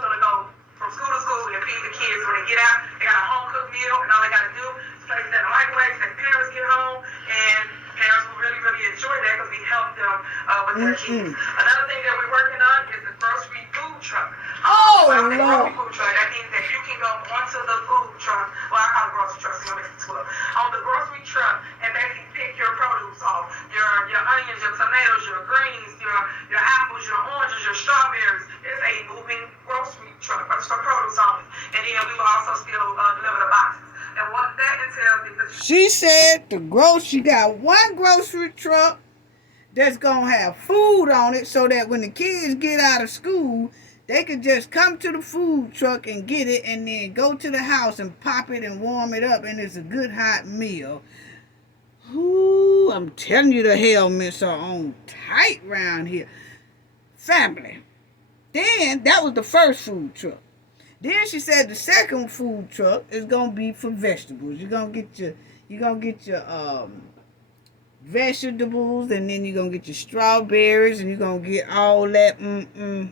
gonna go from school to school and feed the kids when they get out. They got a home cooked meal, and all they gotta do is place it in the microwave. Let parents get home, and parents will really, really enjoy that because we help them with their kids. Another thing that we're working on is the grocery food truck. Oh, when I say Lord. grocery food truck, that means that you can go onto the food truck. Well, I call it grocery truck, so you make it to it. On the grocery truck, and basically pick your produce off. Your onions, your tomatoes, your greens, your apples, your oranges, your strawberries. It's a moving grocery truck, but it's for produce only. And then we will also still deliver the boxes. And what that entails is She said she got one grocery truck that's gonna have food on it so that when the kids get out of school, they could just come to the food truck and get it and then go to the house and pop it and warm it up, and it's a good hot meal. Ooh, I'm telling you, the helmets are on tight round here. Family. Then that was the first food truck. Then she said the second food truck is gonna be for vegetables. You're gonna get your vegetables, and then you're gonna get your strawberries, and you're gonna get all that. No,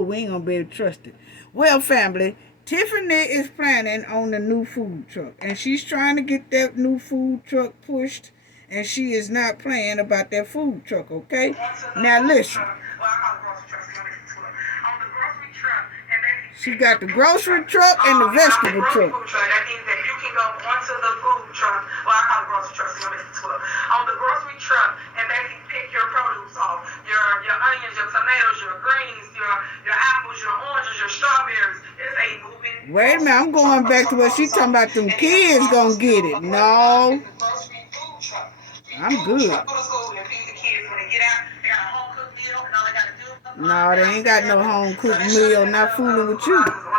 we ain't gonna be able to trust it. Well, family, Tiffany is planning on the new food truck, and she's trying to get that new food truck pushed, and she is not playing about that food truck, okay? Now listen. She got the grocery truck and the vegetable truck. That means that you can go onto the food truck. Well, I call it grocery truck, so you make it to it. On the grocery truck, and basically pick your produce off. Your onions, your tomatoes, your greens, your apples, your oranges, your strawberries. It's a moving. Wait a minute, I'm going back to what she talking about. Them kids gonna get it. No, I'm good. No, they ain't got no home cooked meal. Not fooling with you. Because we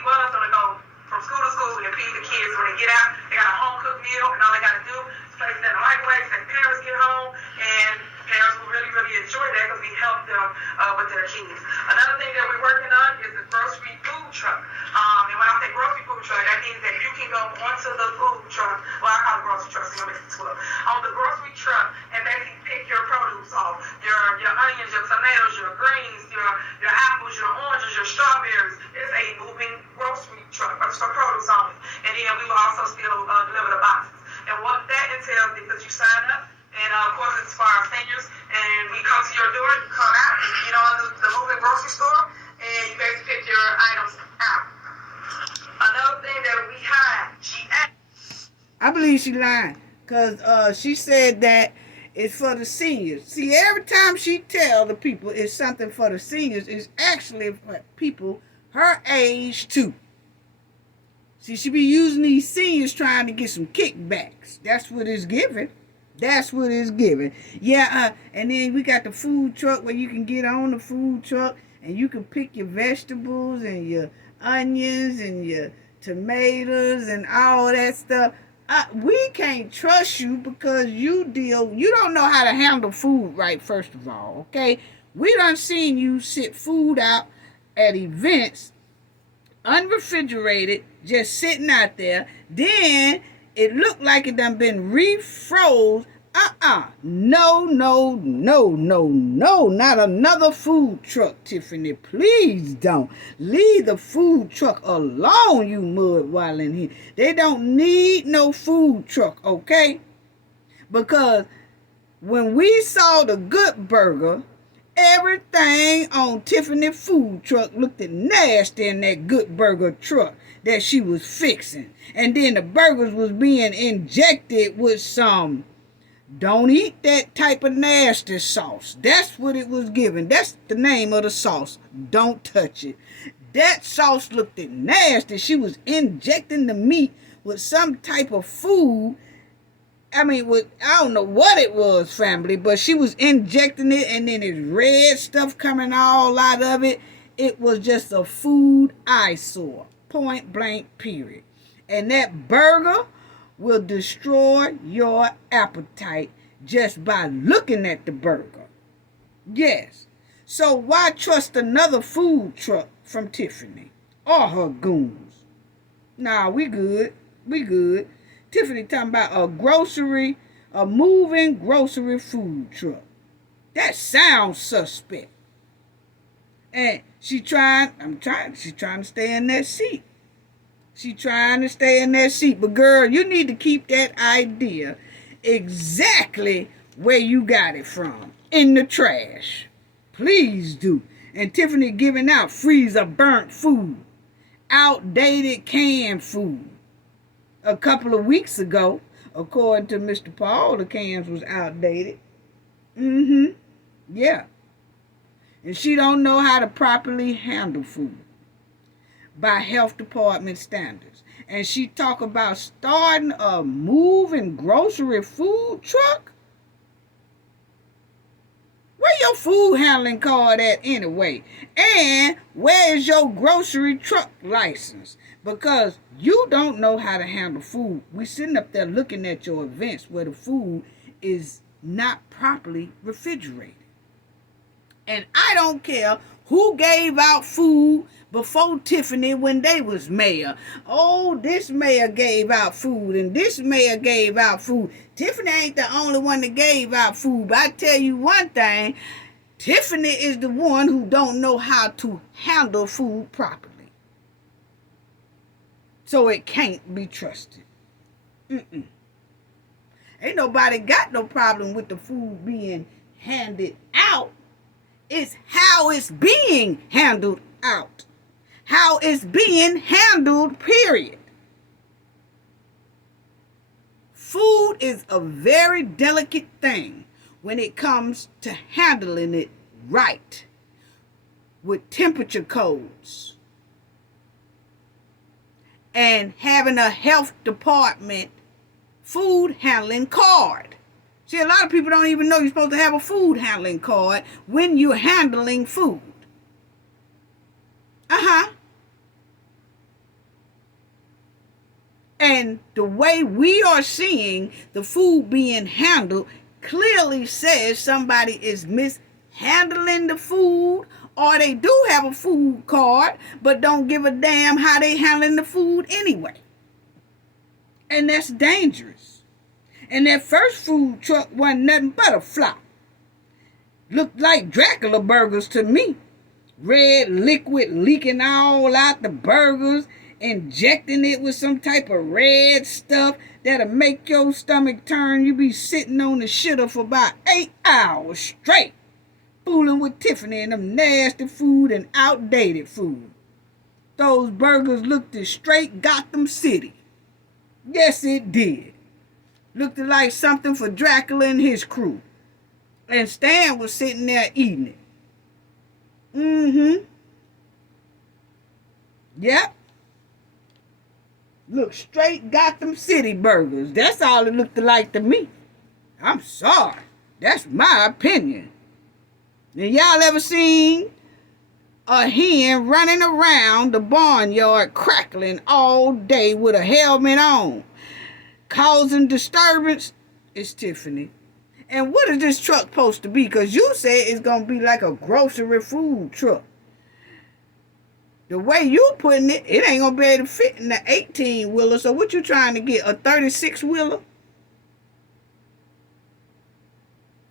was gonna go from school to school and feed the kids when they get out. They got a home cooked meal, and all they gotta do is place it in the microwave. Let parents get home, and parents will really, really enjoy that because we help them with their kids. Another thing that we're working on is the grocery food truck. And when I say grocery food truck, that means that you can go onto the food truck. Well, I call it grocery truck, so you make it to it. On the grocery truck, and basically pick your produce off. Your onions, your tomatoes, your greens, your apples, your oranges, your strawberries. It's a moving grocery truck, but it's for produce only. And then we will also still deliver the boxes. And what that entails is that you sign up. And of course, it's for our seniors, and we come to your door, you come out, you know, in the moving grocery store, and you guys pick your items out. Another thing that we had, I believe she lying, because she said that it's for the seniors. See, every time she tell the people it's something for the seniors, it's actually for people her age too. See, she be using these seniors trying to get some kickbacks. That's what it's giving. That's what it's giving. Yeah, and then we got the food truck where you can get on the food truck and you can pick your vegetables and your onions and your tomatoes and all that stuff. We can't trust you because you don't know how to handle food right, first of all, okay? We done seen you sit food out at events, unrefrigerated, just sitting out there. Then it looked like it done been refroze. No, not another food truck, Tiffany. Please don't. Leave the food truck alone, you mud while in here. They don't need no food truck, okay? Because when we saw the Good Burger, everything on Tiffany food truck looked nasty in that Good Burger truck that she was fixing. And then the burgers was being injected with some don't eat that type of nasty sauce. That's what it was given. That's the name of the sauce. Don't touch it. That sauce looked nasty. She was injecting the meat with some type of food. I don't know what it was, family, but she was injecting it, and then it's red stuff coming all out of it. It was just a food eyesore. Point blank, period. And that burger will destroy your appetite just by looking at the burger. Yes. So why trust another food truck from Tiffany or her goons? Nah, we good. We good. Tiffany talking about a moving grocery food truck. That sounds suspect. And she's trying to stay in that seat. She's trying to stay in that seat. But girl, you need to keep that idea exactly where you got it from. In the trash. Please do. And Tiffany giving out freezer burnt food. Outdated canned food. A couple of weeks ago, according to Mr. Paul, the cans was outdated. Yeah. And she don't know how to properly handle food by health department standards. And she talk about starting a moving grocery food truck? Where your food handling card at anyway? And where is your grocery truck license? Because you don't know how to handle food. We sitting up there looking at your events where the food is not properly refrigerated. And I don't care who gave out food before Tiffany when they was mayor. Oh, this mayor gave out food and this mayor gave out food. Tiffany ain't the only one that gave out food. But I tell you one thing, Tiffany is the one who don't know how to handle food properly. So it can't be trusted. Ain't nobody got no problem with the food being handed out. It's how it's being handled out. How it's being handled, period. Food is a very delicate thing when it comes to handling it right with temperature codes and having a health department food handling card. See, a lot of people don't even know you're supposed to have a food handling card when you're handling food. And the way we are seeing the food being handled clearly says somebody is mishandling the food, or they do have a food card but don't give a damn how they handling the food anyway. And that's dangerous. And that first food truck wasn't nothing but a flop. Looked like Dracula burgers to me. Red liquid leaking all out the burgers, injecting it with some type of red stuff that'll make your stomach turn. You be sitting on the shitter for about 8 hours straight, fooling with Tiffany and them nasty food and outdated food. Those burgers looked as straight Gotham City. Yes, it did. Looked like something for Dracula and his crew. And Stan was sitting there eating it. Yep. Look, straight Gotham City burgers. That's all it looked like to me. I'm sorry. That's my opinion. Now, y'all ever seen a hen running around the barnyard crackling all day with a helmet on, causing disturbance? It's Tiffany. And what is this truck supposed to be? Because you said it's going to be like a grocery food truck. The way you putting it, it ain't going to be able to fit in the 18-wheeler. So what you trying to get, a 36-wheeler?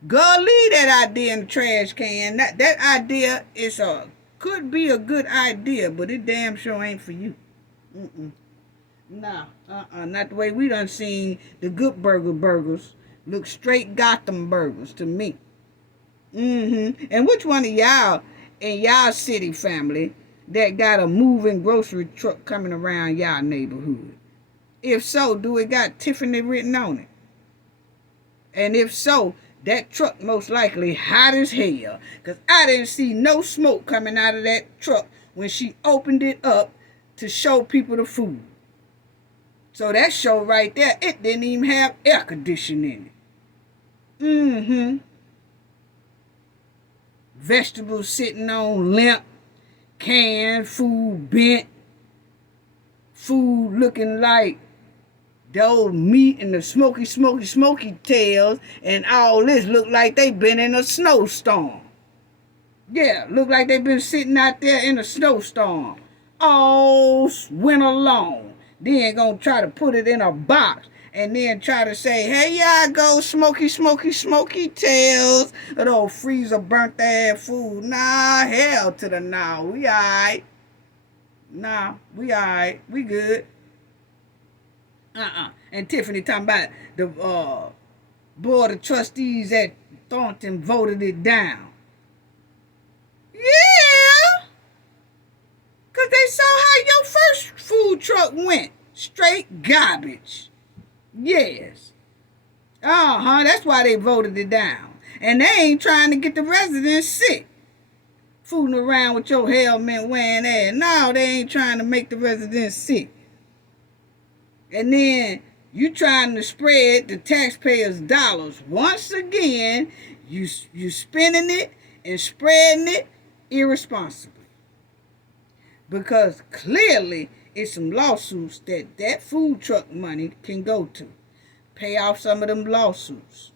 Girl, leave that idea in the trash can. That idea is could be a good idea, but it damn sure ain't for you. Nah, not the way we done seen the Good burgers. Look straight Gotham burgers to me. And which one of y'all in y'all city family that got a moving grocery truck coming around y'all neighborhood? If so, do it got Tiffany written on it? And if so, that truck most likely hot as hell, because I didn't see no smoke coming out of that truck when she opened it up to show people the food. So that show right there, it didn't even have air conditioning in it. Vegetables sitting on limp, canned food bent, food looking like the old meat and the smoky tails, and all this look like they been in a snowstorm. Yeah, look like they've been sitting out there in a snowstorm all winter long. Then gonna try to put it in a box and then try to say, hey, yeah, I go, smoky, smoky, smoky tails. That old freezer burnt ass food. Nah, hell to the nah. We alright. Nah, we alright. We good. And Tiffany talking about the board of trustees at Thornton voted it down. Yeah, because they saw how your first food truck went. Straight garbage. Yes. That's why they voted it down. And they ain't trying to get the residents sick. Fooling around with your helmet wearing ass. No, they ain't trying to make the residents sick. And then you trying to spread the taxpayers' dollars. Once again, you spending it and spreading it irresponsibly. Because clearly it's some lawsuits that food truck money can go to. Pay off some of them lawsuits.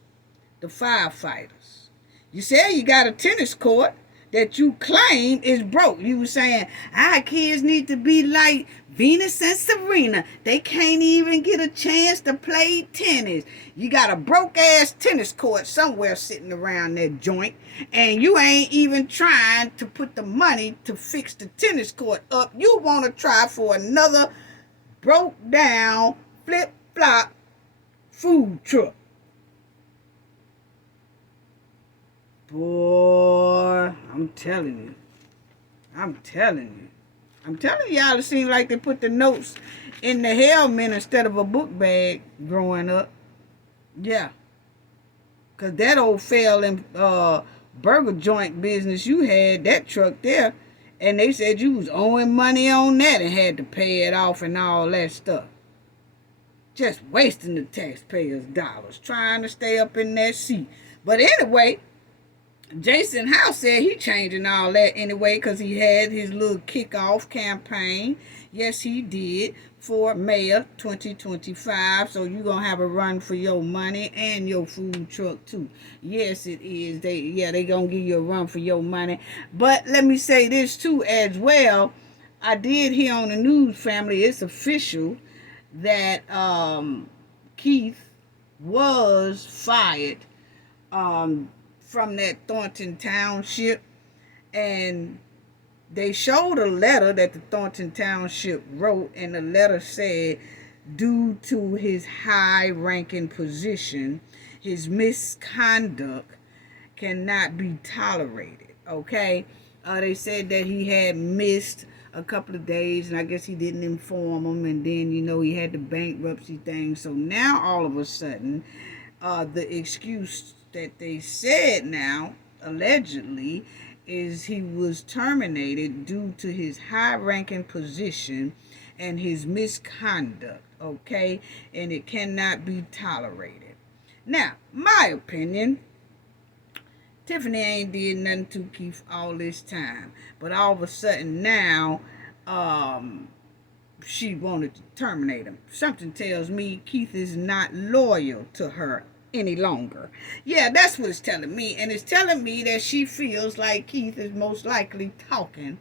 The firefighters. You say you got a tennis court that you claim is broke. You were saying, our kids need to be like Venus and Serena. They can't even get a chance to play tennis. You got a broke-ass tennis court somewhere sitting around that joint, and you ain't even trying to put the money to fix the tennis court up. You want to try for another broke-down, flip-flop food truck. Boy, I'm telling you. I'm telling y'all, it seems like they put the notes in the helmet instead of a book bag growing up. Yeah. Because that old failing burger joint business you had, that truck there, and they said you was owing money on that and had to pay it off and all that stuff. Just wasting the taxpayers' dollars, trying to stay up in that seat. But anyway, Jason House said he changing all that anyway because he had his little kickoff campaign. Yes, he did, for Mayor 2025. So you're going to have a run for your money and your food truck too. Yes, it is. They going to give you a run for your money. But let me say this too as well. I did hear on the news, family, it's official that Keith was fired from that Thornton Township, and they showed a letter that the Thornton Township wrote, and the letter said, due to his high-ranking position, his misconduct cannot be tolerated, okay? They said that he had missed a couple of days, and I guess he didn't inform them, and then, he had the bankruptcy thing, so now all of a sudden, the excuse that they said now, allegedly, is he was terminated due to his high-ranking position and his misconduct, okay? And it cannot be tolerated. Now, my opinion, Tiffany ain't did nothing to Keith all this time. But all of a sudden now, she wanted to terminate him. Something tells me Keith is not loyal to her any longer. Yeah, that's what it's telling me. And it's telling me that she feels like Keith is most likely talking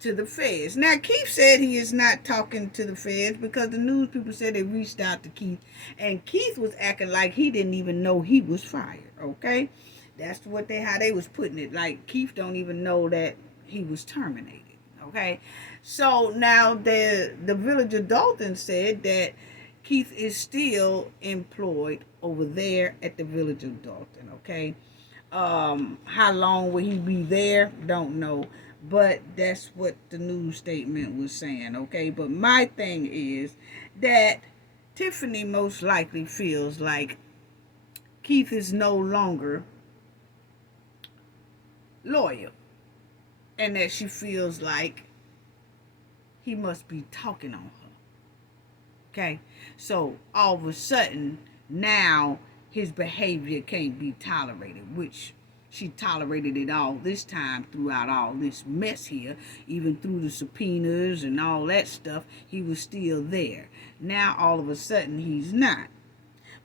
to the feds. Now, Keith said he is not talking to the feds because the news people said they reached out to Keith. And Keith was acting like he didn't even know he was fired, okay? That's how they was putting it. Like, Keith don't even know that he was terminated, okay? So, now the village of Dalton said that Keith is still employed over there at the village of Dalton, okay? How long will he be there? Don't know. But that's what the news statement was saying, okay? But my thing is that Tiffany most likely feels like Keith is no longer loyal. And that she feels like he must be talking on her. Okay, so all of a sudden, now his behavior can't be tolerated, which she tolerated it all this time throughout all this mess here, even through the subpoenas and all that stuff, he was still there. Now, all of a sudden, he's not.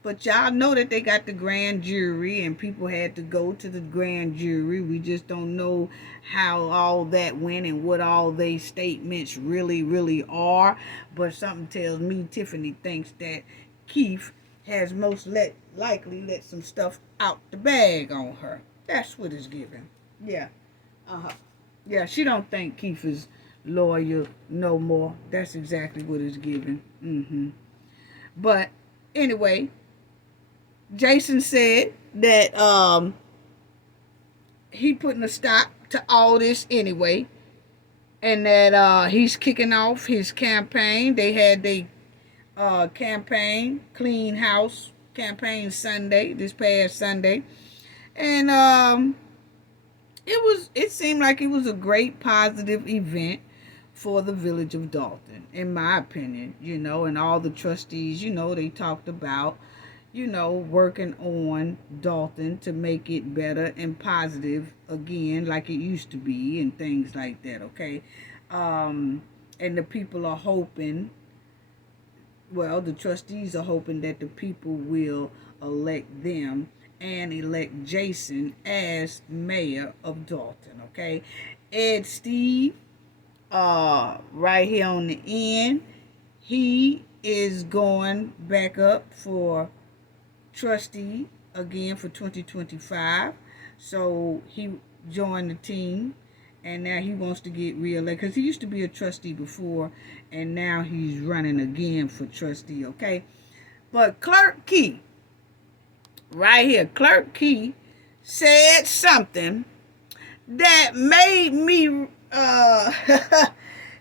But y'all know that they got the grand jury and people had to go to the grand jury. We just don't know how all that went and what all they statements really are. But something tells me Tiffany thinks that Keith has most likely let some stuff out the bag on her. That's what it's giving. Yeah. Yeah, she don't think Keith is loyal no more. That's exactly what it's giving. But anyway, Jason said that he putting a stop to all this anyway, and that he's kicking off his campaign. They had their campaign, Clean House campaign Sunday, this past Sunday, and it seemed like it was a great positive event for the village of Dalton, in my opinion, and all the trustees, they talked about, working on Dalton to make it better and positive again, like it used to be, and things like that, okay? And the people are hoping, the trustees are hoping that the people will elect them and elect Jason as mayor of Dalton, okay? Ed Steve, right here on the end, he is going back up for trustee again for 2025. So he joined the team, and now he wants to get reelected because he used to be a trustee before, and now he's running again for trustee, okay? But Clerk Key, right here, Clerk Key said something that made me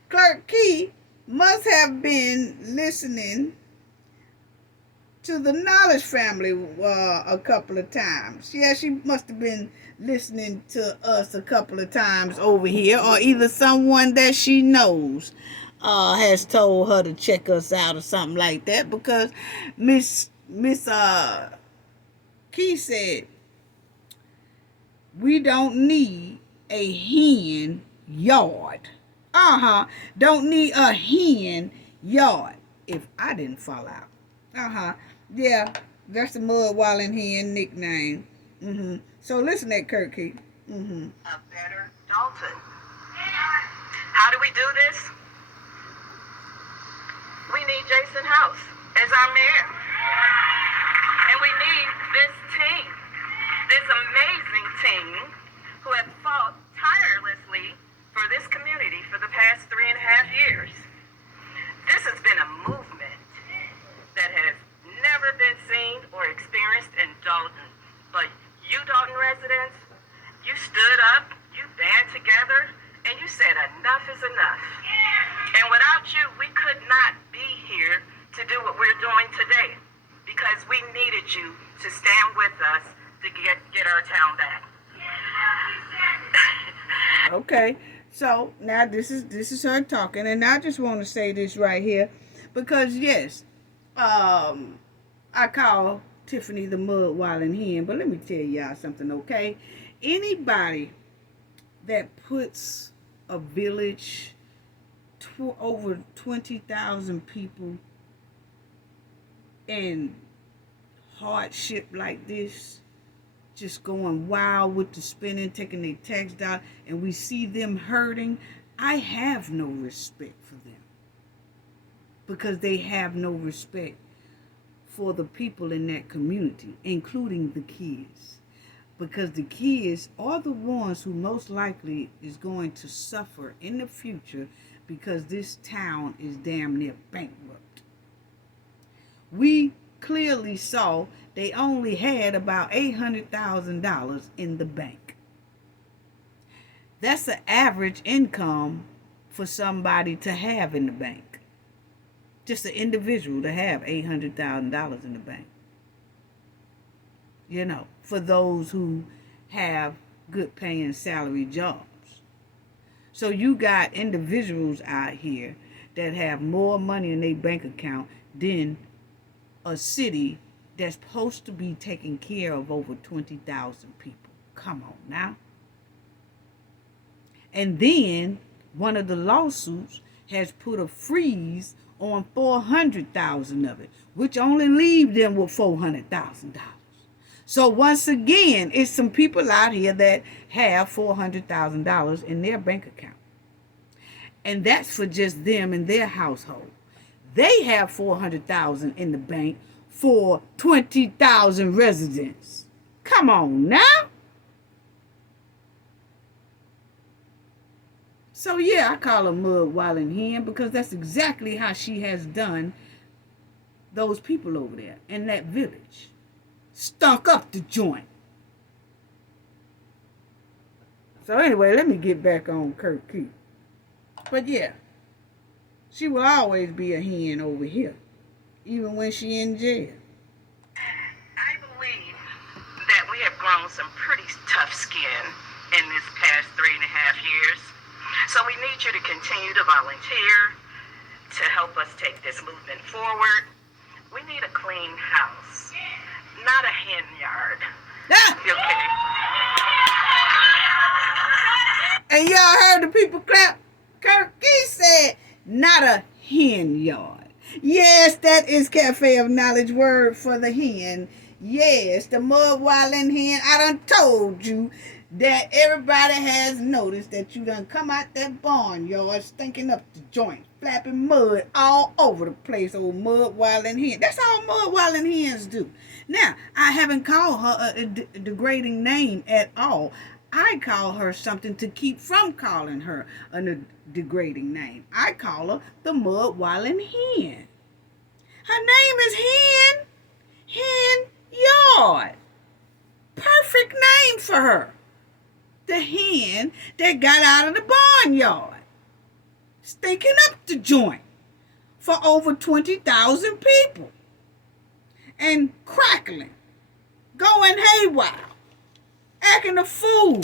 Clerk Key must have been listening to the Knowledge family a couple of times. Yeah, she must have been listening to us a couple of times over here, or either someone that she knows has told her to check us out or something like that, because Miss Key said, we don't need a hen yard. Don't need a hen yard. If I didn't fall out. Yeah, that's the mud walling hen nickname. So listen at Kirk Key. A better Dalton. How do we do this? We need Jason House as our mayor. And we need this team, this amazing team who have fought tirelessly for this community for the past 3.5 years. This has been a movement that has never been seen or experienced in Dalton. But you Dalton residents, you stood up, you band together, and you said enough is enough. And without you, we could not be here to do what we're doing today, because we needed you to stand with us to get our town back. Okay, so now this is her talking, and I just want to say this right here, because yes, I call Tiffany the mud walling hen, but let me tell y'all something, okay? Anybody that puts a village over 20,000 people in hardship like this, just going wild with the spending, taking their tax down, and we see them hurting, I have no respect for them, because they have no respect for the people in that community, including the kids, because the kids are the ones who most likely is going to suffer in the future, because this town is damn near bankrupt. We clearly saw they only had about $800,000 in the bank. That's the average income for somebody to have in the bank. Just an individual to have $800,000 in the bank. For those who have good paying salary jobs. So you got individuals out here that have more money in their bank account than a city that's supposed to be taking care of over 20,000 people. Come on now. And then one of the lawsuits has put a freeze on $400,000 of it, which only leave them with $400,000. So once again, it's some people out here that have $400,000 in their bank account. And that's for just them and their household. They have $400,000 in the bank for 20,000 residents. Come on now. So yeah, I call her Mud Wildin' Hen because that's exactly how she has done those people over there in that village. Stunk up the joint. So anyway, let me get back on Kirk Keith. But yeah, she will always be a hen over here, even when she in jail. I believe that we have grown some pretty tough skin in this past 3.5 years. So we need you to continue to volunteer to help us take this movement forward. We need a clean house, not a hen yard. Okay? And y'all heard the people clap. Kirk Keith said, not a hen yard. Yes, that is Cafe of Knowledge word for the hen. Yes, the Mud Wildin' Hen. I done told you that everybody has noticed that you done come out that barnyard stinking up the joint, flapping mud all over the place, old Mud Wildin' Hen. That's all Mud Wildin' Hens do. Now, I haven't called her a degrading name at all. I call her something to keep from calling her a degrading name. I call her the Mud Wildin' Hen. Her name is Henyard. Perfect name for her. The hen that got out of the barnyard, stinking up the joint for over 20,000 people and crackling, going haywire, acting a fool,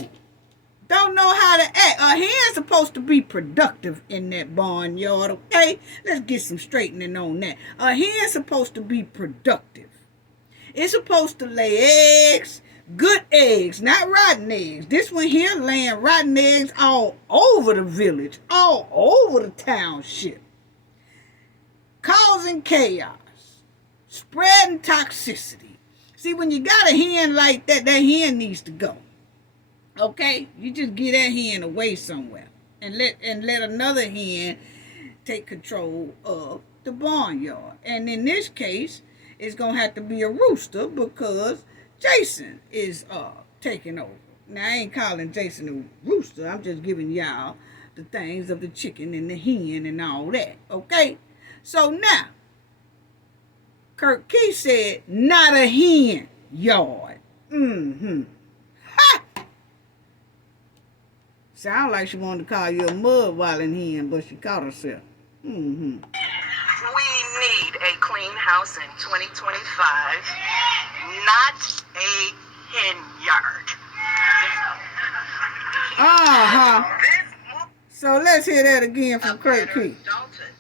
don't know how to act. A hen's supposed to be productive in that barnyard, okay? Let's get some straightening on that. A hen's supposed to be productive. It's supposed to lay eggs, good eggs, not rotten eggs. This one here laying rotten eggs all over the village, all over the township, causing chaos, spreading toxicity. See, when you got a hen like that, that hen needs to go. Okay? You just get that hen away somewhere and let another hen take control of the barnyard. And in this case, it's going to have to be a rooster because Jason is taking over. Now, I ain't calling Jason a rooster. I'm just giving y'all the things of the chicken and the hen and all that. Okay? So now, Kirk Keith said, not a hen yard. Ha! Sound like she wanted to call you a Mud Wildin' Hen, but she caught herself. We need a clean house in 2025, not a hen yard. So let's hear that again from Kirk Keith. Dalton.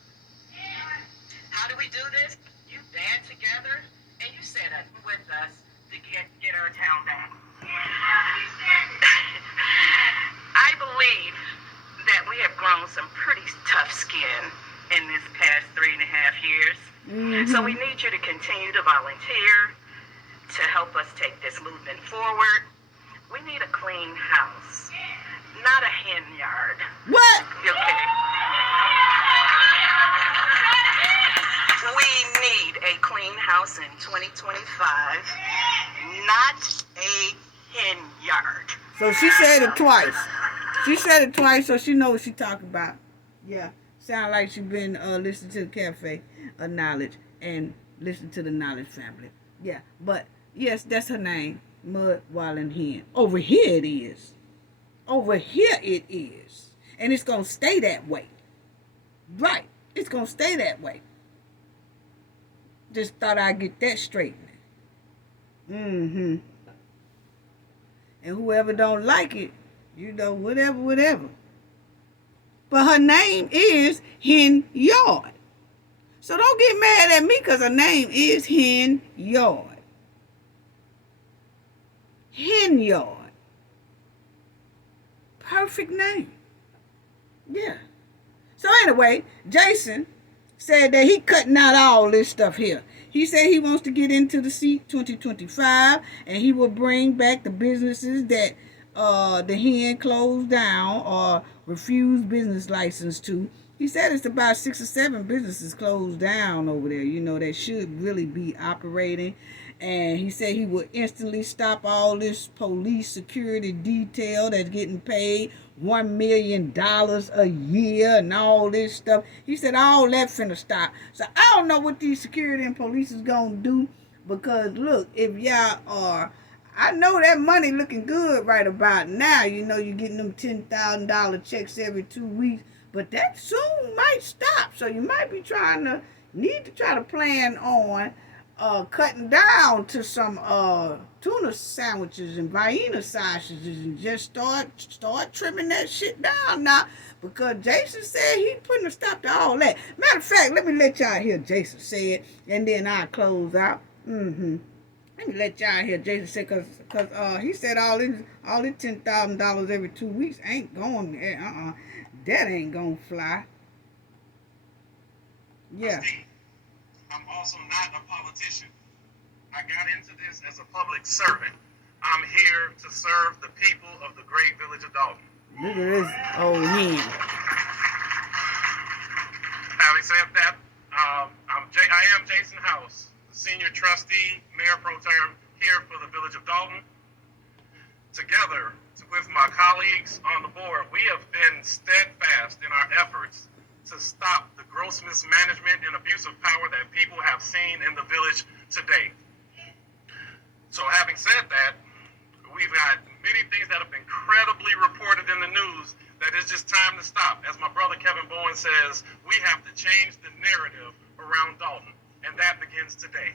How do we do this? You band together and you set up with us to get our town back. I believe that we have grown some pretty tough skin in this past 3.5 years. So we need you to continue to volunteer to help us take this movement forward. We need a clean house, not a hen yard. What? Okay. We need a clean house in 2025, not a hen yard. So she said it twice. She said it twice, so she knows what she talking about. Yeah. Sound like she been listening to the Cafe of Knowledge and listening to the Knowledge family. Yeah. But yes, that's her name. Mud Wildin' Hen. Over here it is. Over here it is. And it's going to stay that way. Right. It's going to stay that way. Just thought I'd get that straight. And whoever don't like it, you know, whatever. But her name is Henyard. So don't get mad at me because her name is Henyard. Henyard. Perfect name. Yeah. So anyway, Jason said that he cutting out all this stuff here. He said he wants to get into the seat 2025, and he will bring back the businesses that the hen closed down or refused business license to. He said it's about 6 or 7 businesses closed down over there, that should really be operating. And he said he would instantly stop all this police security detail that's getting paid $1 million a year and all this stuff. He said all that finna stop. So I don't know what these security and police is gonna do, because look, if y'all are, I know that money looking good right about now. You're getting them $10,000 checks every 2 weeks, but that soon might stop. So you might be need to try to plan on cutting down to some tuna sandwiches and Vienna sausages, and just start trimming that shit down now, because Jason said he putting a stop to all that. Matter of fact, let me let y'all hear Jason say it, and then I'll close out. Let me let y'all hear Jason say, cause he said all this $10,000 every 2 weeks ain't going. That ain't gonna fly. Yeah. I'm also not a politician. I got into this as a public servant. I'm here to serve the people of the great village of Dalton. Look at this old hen. Having said that, I am Jason House, the senior trustee, mayor pro tem here for the village of Dalton. Together with my colleagues on the board, we have been steadfast in our efforts to stop the gross mismanagement and abuse of power that people have seen in the village today. So having said that, we've got many things that have been credibly reported in the news that it's just time to stop. As my brother Kevin Bowen says, we have to change the narrative around Dalton, and that begins today.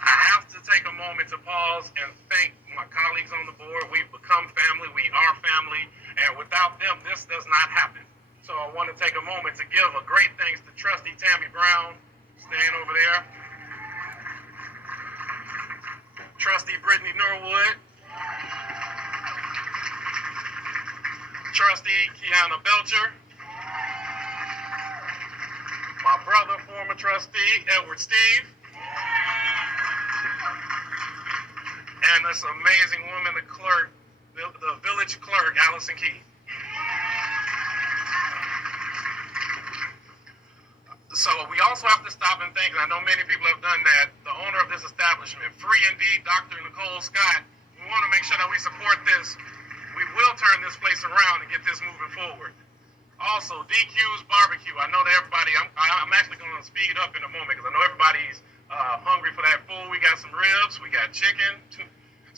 I have to take a moment to pause and thank my colleagues on the board. We've become family. We are family. And without them, this does not happen. So I want to take a moment to give a great thanks to Trustee Tammy Brown, staying over there. Trustee Brittany Norwood. Trustee Kiana Belcher. My brother, former trustee, Edward Steve. And this amazing woman, the clerk, the village clerk, Allison Key. So we also have to stop and think, and I know many people have done that, the owner of this establishment, Free Indeed, Dr. Nicole Scott, we want to make sure that we support this. We will turn this place around and get this moving forward. Also, DQ's Barbecue. I know that everybody, I'm actually going to speed up in a moment because I know everybody's hungry for that food. We got some ribs, we got chicken.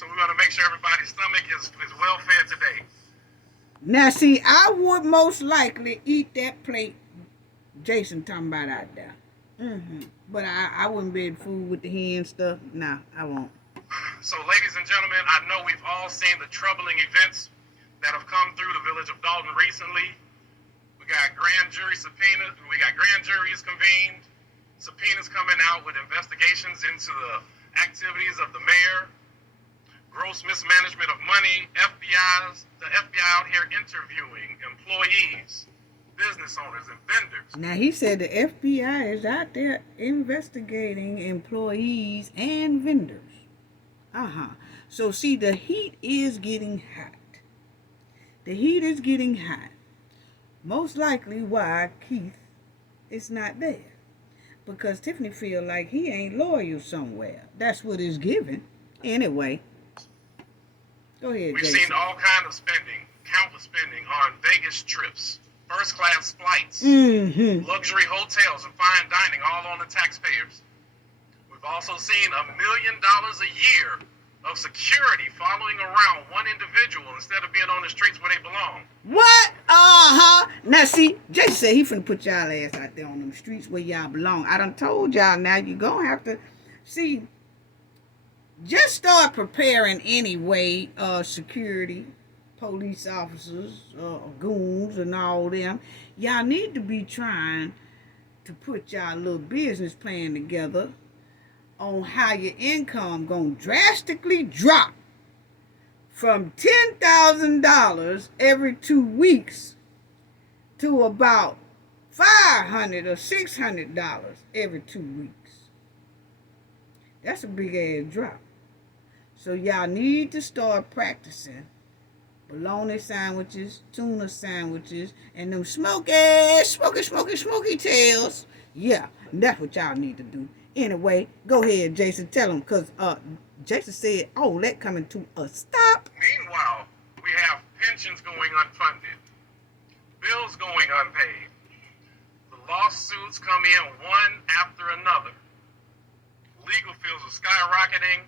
So we want to make sure everybody's stomach is well fed today. Now, see, I would most likely eat that plate Jason talking about out there. But I wouldn't be able to fool with the hen stuff. Nah, I won't. So, ladies and gentlemen, I know we've all seen the troubling events that have come through the village of Dalton recently. We got grand jury subpoenas. We got grand juries convened. Subpoenas coming out with investigations into the activities of the mayor. Gross mismanagement of money. The FBI out here interviewing employees, business owners, and vendors. Now, he said the FBI is out there investigating employees and vendors. So, see, the heat is getting hot. The heat is getting hot. Most likely why Keith is not there. Because Tiffany feel like he ain't loyal somewhere. That's what it's given. Anyway. Go ahead, We've Jason. seen all kinds of spending, countless spending on Vegas trips, first-class flights, luxury hotels, and fine dining, all on the taxpayers. We've also seen $1 million a year of security following around one individual instead of being on the streets where they belong. What? Now, see, Jason said he finna put y'all ass out there on them streets where y'all belong. I done told y'all now you gonna have to, see, just start preparing anyway, security, police officers, goons and all them. Y'all need to be trying to put y'all little business plan together on how your income gonna drastically drop from $10,000 every 2 weeks to about $500 or $600 every 2 weeks. That's a big ass drop. So y'all need to start practicing bologna sandwiches, tuna sandwiches, and them smoky tails. Yeah, that's what y'all need to do. Anyway, go ahead, Jason. Tell them, because Jason said, oh, that coming to a stop. Meanwhile, we have pensions going unfunded, bills going unpaid. The lawsuits come in one after another. Legal fees are skyrocketing,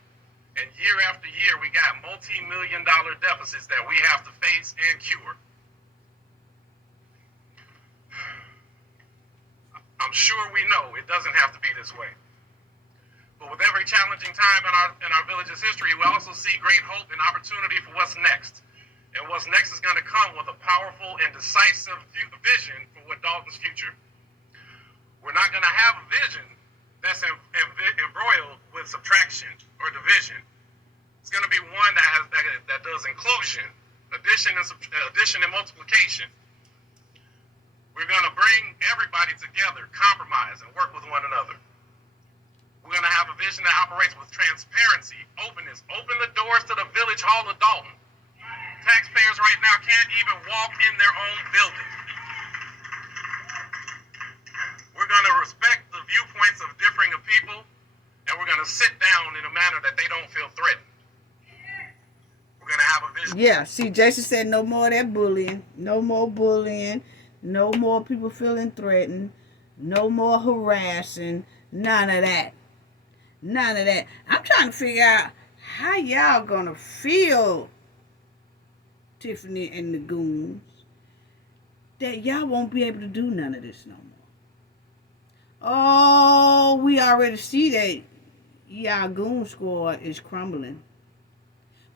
and year after year, we got multi-million-dollar deficits that we have to face and cure. I'm sure we know it doesn't have to be this way. But with every challenging time in our village's history, we also see great hope and opportunity for what's next. And what's next is going to come with a powerful and decisive vision for what Dalton's future. We're not going to have a vision that's embroiled with subtraction or division. It's going to be one that does inclusion, addition and multiplication. We're going to bring everybody together, compromise, and work with one another. We're going to have a vision that operates with transparency, openness. Open the doors to the Village Hall of Dalton. Taxpayers right now can't even walk in their own building. We're going to respect the viewpoints of differing of people, and we're going to sit down in a manner that they don't feel threatened. We're going to have a vision. Yeah, see, Jason said no more of that bullying. No more bullying. No more people feeling threatened. No more harassing. None of that. None of that. I'm trying to figure out how y'all going to feel, Tiffany and the goons, that y'all won't be able to do none of this no more. Oh, we already see that y'all goon squad is crumbling.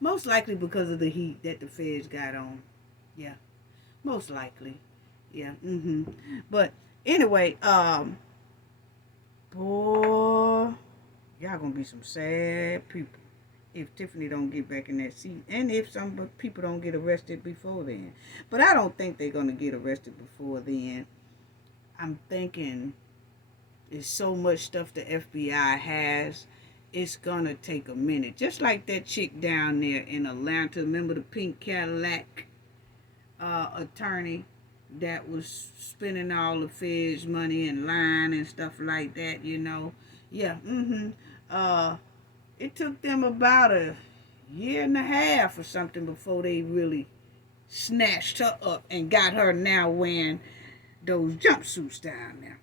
Most likely because of the heat that the feds got on. Yeah, most likely. Yeah, But anyway, boy, y'all gonna be some sad people if Tiffany don't get back in that seat, and if some people don't get arrested before then. But I don't think they're gonna get arrested before then. I'm thinking there's so much stuff the FBI has, it's gonna take a minute. Just like that chick down there in Atlanta, remember the pink Cadillac attorney that was spending all the feds' money and lying and stuff like that, you know? Yeah, it took them about a year and a half or something before they really snatched her up and got her now wearing those jumpsuits down there.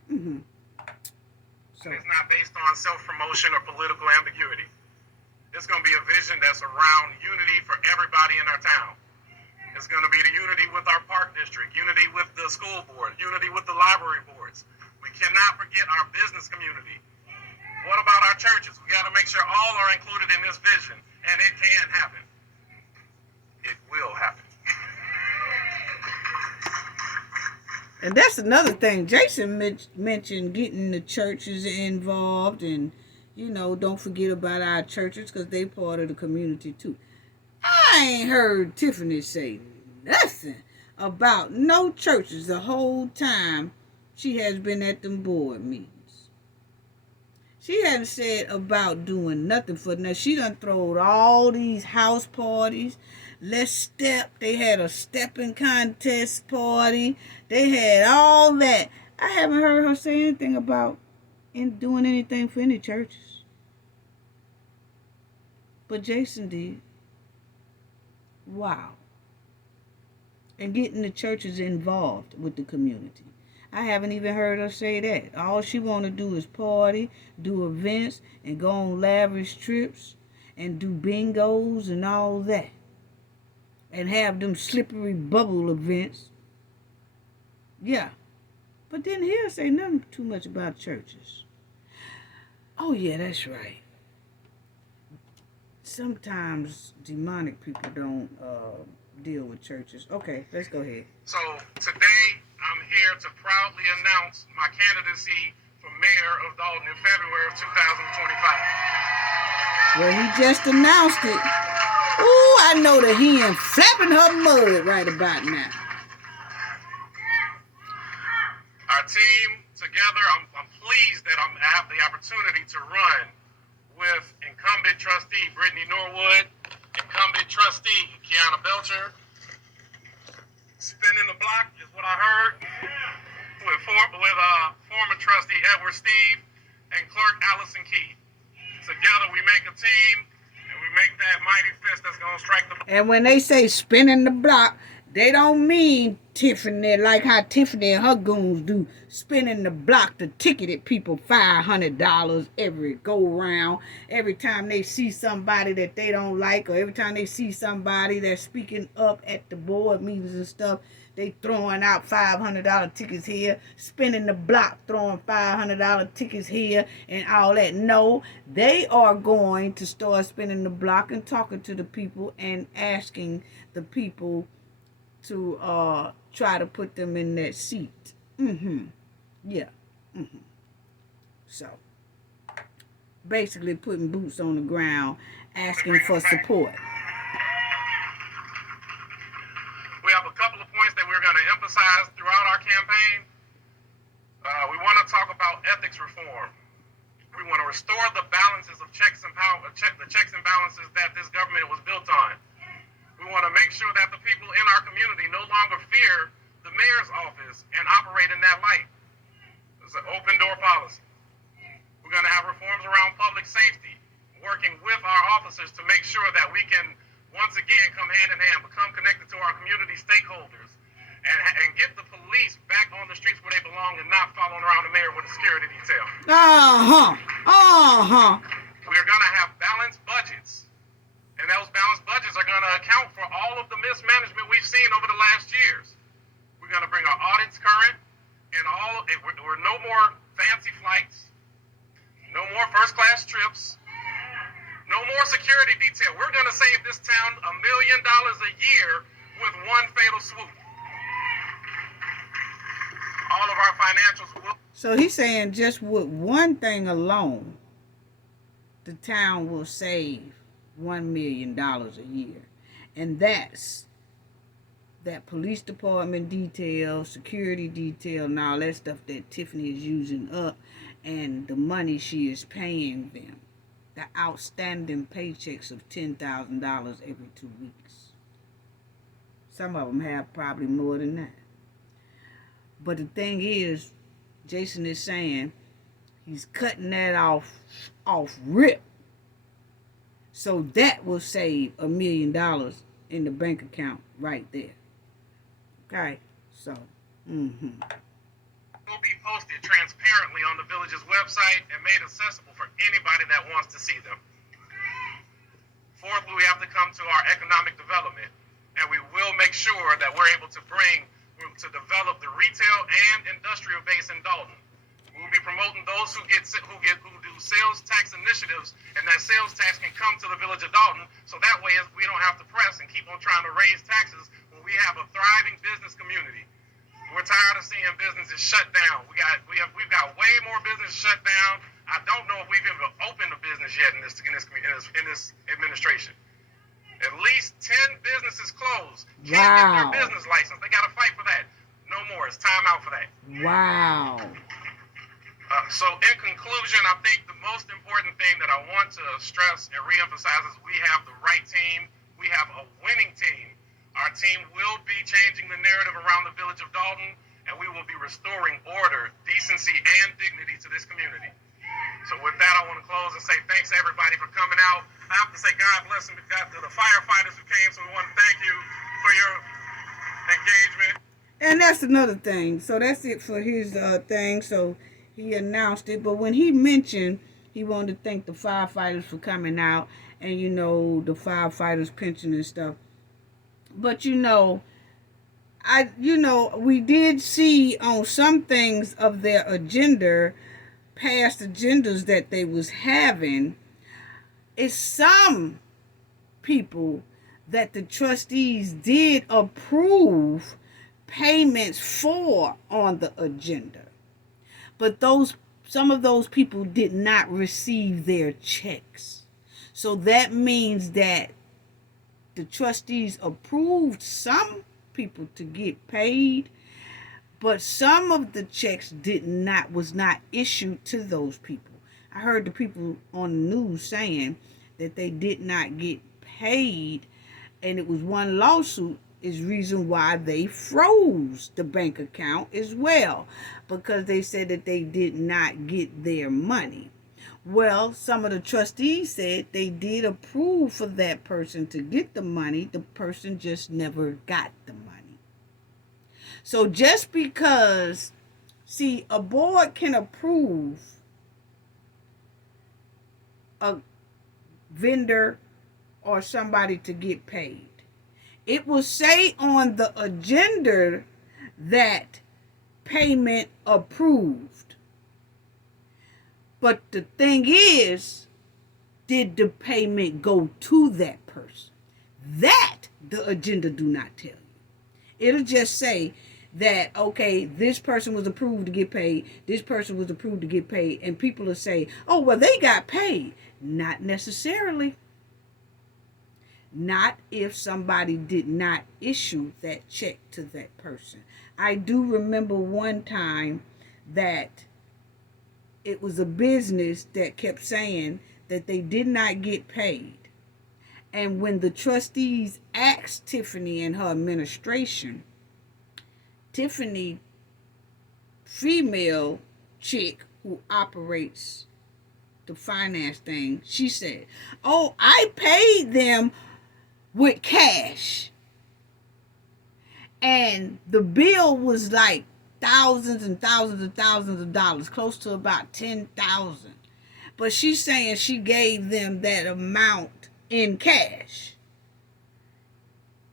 So it's not based on self-promotion or political ambiguity. It's going to be a vision that's around unity for everybody in our town. It's going to be the unity with our park district, unity with the school board, unity with the library boards. We cannot forget our business community. What about our churches? We got to make sure all are included in this vision, and it can happen. It will happen. And that's another thing. Jason mentioned getting the churches involved, and, you know, don't forget about our churches because they part of the community too. I ain't heard Tiffany say nothing about no churches the whole time she has been at them board meetings. She hadn't said about doing nothing for now. She done throwed all these house parties. Let's step. They had a stepping contest party. They had all that. I haven't heard her say anything about doing anything for any churches. But Jason did. Wow. And getting the churches involved with the community. I haven't even heard her say that. All she want to do is party, do events, and go on lavish trips, and do bingos and all that. And have them slippery bubble events. Yeah. But didn't hear her say nothing too much about churches. Oh, yeah, that's right. Sometimes demonic people don't deal with churches. Okay, let's go ahead. So today, I'm here to proudly announce my candidacy for mayor of Dalton in February of 2025. Well, he just announced it. Ooh, I know the hen flapping her mud right about now. our team together. I'm pleased that I have the opportunity to run with incumbent trustee Brittany Norwood, incumbent trustee Kiana Belcher. Spinning the block is what I heard. With former trustee Edward Steve and clerk Allison Key. Together we make a team, and we make that mighty fist that's gonna strike the. And when they say spinning the block, they don't mean Tiffany, like how Tiffany and her goons do, spinning the block to ticketed people $500 every go round. Every time they see somebody that they don't like, or every time they see somebody that's speaking up at the board meetings and stuff, they throwing out $500 tickets here, spinning the block, throwing $500 tickets here, and all that. No, they are going to start spinning the block and talking to the people and asking the people to try to put them in that seat. Yeah. So, basically putting boots on the ground, asking for support. We have a couple of points that we're going to emphasize throughout our campaign. We want to talk about ethics reform. We want to restore the balances of checks and balances that this government was built on. We want to make sure that the people in our community no longer fear the mayor's office and operate in that light. It's an open door policy. We're going to have reforms around public safety, working with our officers to make sure that we can once again come hand in hand, become connected to our community stakeholders, and get the police back on the streets where they belong and not following around the mayor with a security detail. We're going to have balanced budgets. And those balanced budgets are going to account for all of the mismanagement we've seen over the last years. We're going to bring our audits current, and we're no more fancy flights, no more first-class trips, no more security detail. We're going to save this town $1 million a year with one fatal swoop. All of our financials will. So he's saying just with one thing alone, the town will save $1 million a year. And that's that police department detail, security detail, and all that stuff that Tiffany is using up, and the money she is paying them. The outstanding paychecks of $10,000 every 2 weeks. Some of them have probably more than that. But the thing is, Jason is saying he's cutting that off rip. So that will save $1 million in the bank account right there. Okay, so, will be posted transparently on the village's website and made accessible for anybody that wants to see them. Fourthly, we have to come to our economic development, and we will make sure that we're able to develop the retail and industrial base in Dalton. We'll be promoting those who do sales tax initiatives, and that sales tax can come to the village of Dalton, so that way we don't have to press and keep on trying to raise taxes when we have a thriving business community. We're tired of seeing businesses shut down. We've got way more businesses shut down. I don't know if we've even opened a business yet in this administration. At least 10 businesses closed. Can't get their business license. They got to fight for that. No more. It's time out for that. Wow. So in conclusion, I think the most important thing that I want to stress and reemphasize is we have the right team. We have a winning team. Our team will be changing the narrative around the village of Dalton, and we will be restoring order, decency, and dignity to this community. So with that, I want to close and say thanks to everybody for coming out. I have to say God bless them to the firefighters who came, so we want to thank you for your engagement. And that's another thing. So that's it for his thing. So he announced it. But when he mentioned he wanted to thank the firefighters for coming out, and, the firefighters' pension and stuff. But, we did see on some things of their agenda, past agendas that they was having, is some people that the trustees did approve payments for on the agenda. But some of those people did not receive their checks. So that means that the trustees approved some people to get paid, But some of the checks was not issued to those people. I heard the people on the news saying that they did not get paid, and it was one lawsuit is reason why they froze the bank account as well, because they said that they did not get their money. Well, some of the trustees said they did approve for that person to get the money. The person just never got the money. So just because, see, a board can approve a vendor or somebody to get paid. It will say on the agenda that payment approved. But the thing is, did the payment go to that person? That the agenda do not tell you. It'll just say that, okay, this person was approved to get paid, this person was approved to get paid, and people will say, oh, well, they got paid. Not necessarily. Not if somebody did not issue that check to that person. I do remember one time that it was a business that kept saying that they did not get paid. And when the trustees asked Tiffany and her administration, Tiffany, female chick who operates the finance thing, she said, oh, I paid them with cash. And the bill was like thousands and thousands and thousands of dollars, close to about 10,000. But she's saying she gave them that amount in cash.